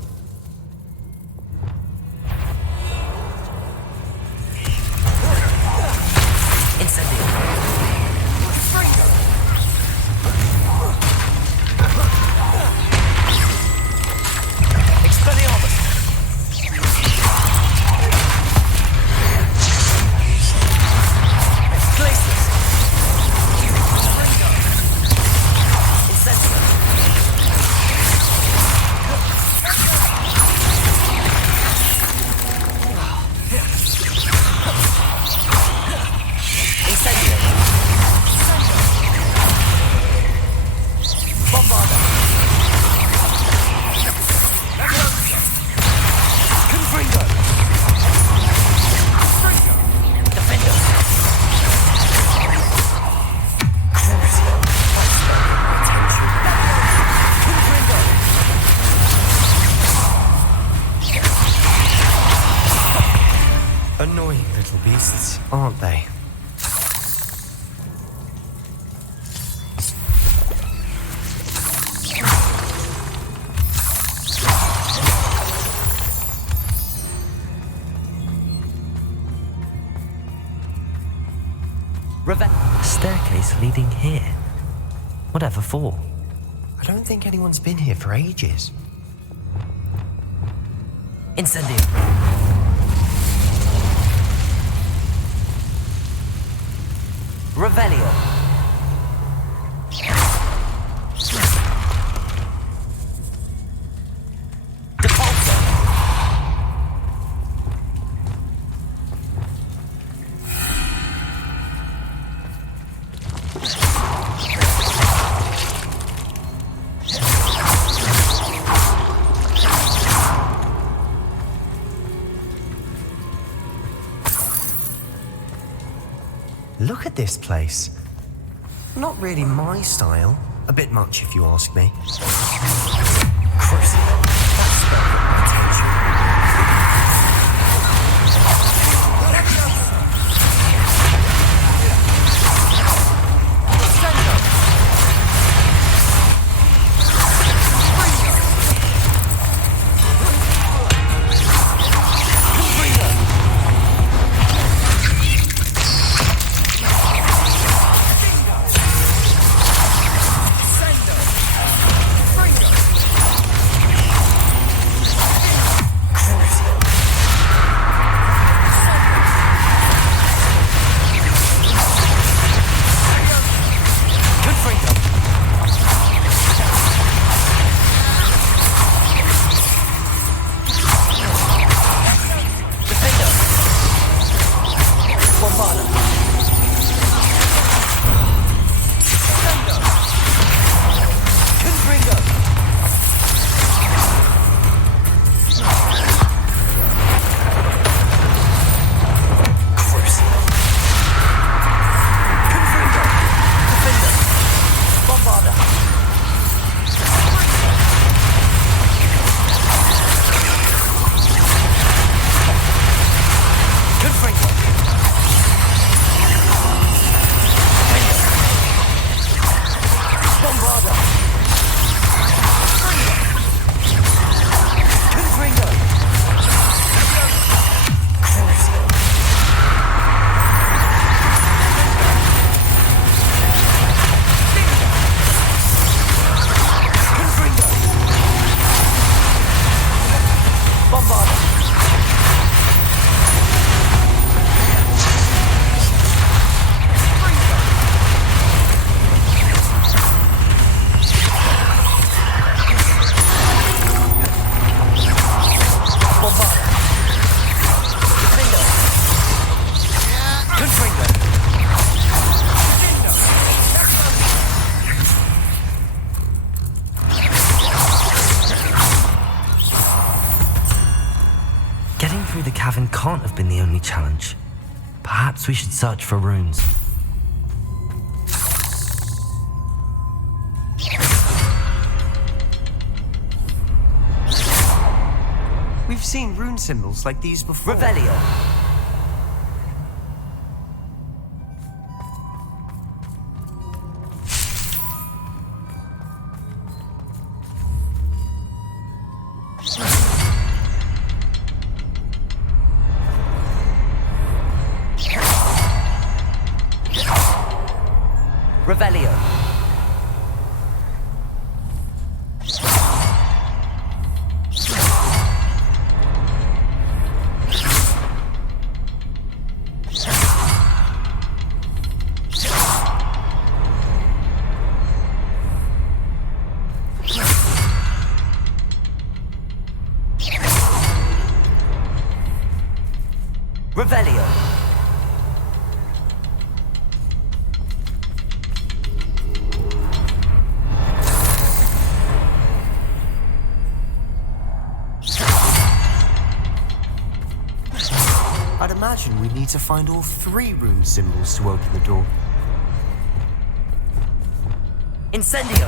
Annoying little beasts, aren't they? Staircase leading here. Whatever for? I don't think anyone's been here for ages. Incendio. Revelio. Look at this place. Not really my style. A bit much if you ask me. Crucible. That's the potential. can't have been the only challenge. Perhaps we should search for runes. We've seen rune symbols like these before. Revelio. Revelio. Revelio. I'd imagine we need to find all 3 rune symbols to open the door. Incendio.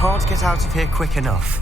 Can't get out of here quick enough.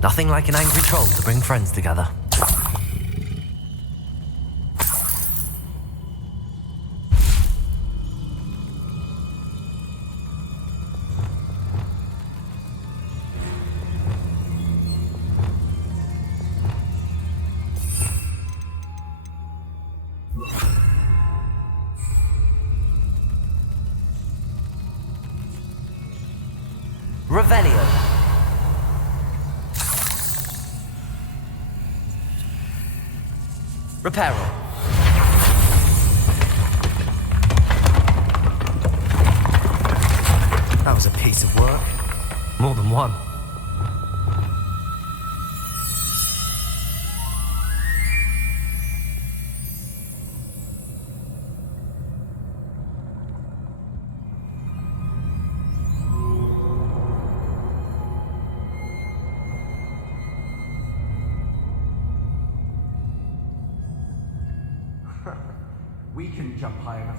Nothing like an angry troll to bring friends together. Revelio. Reparo. That was a piece of work. More than one. We can jump high enough.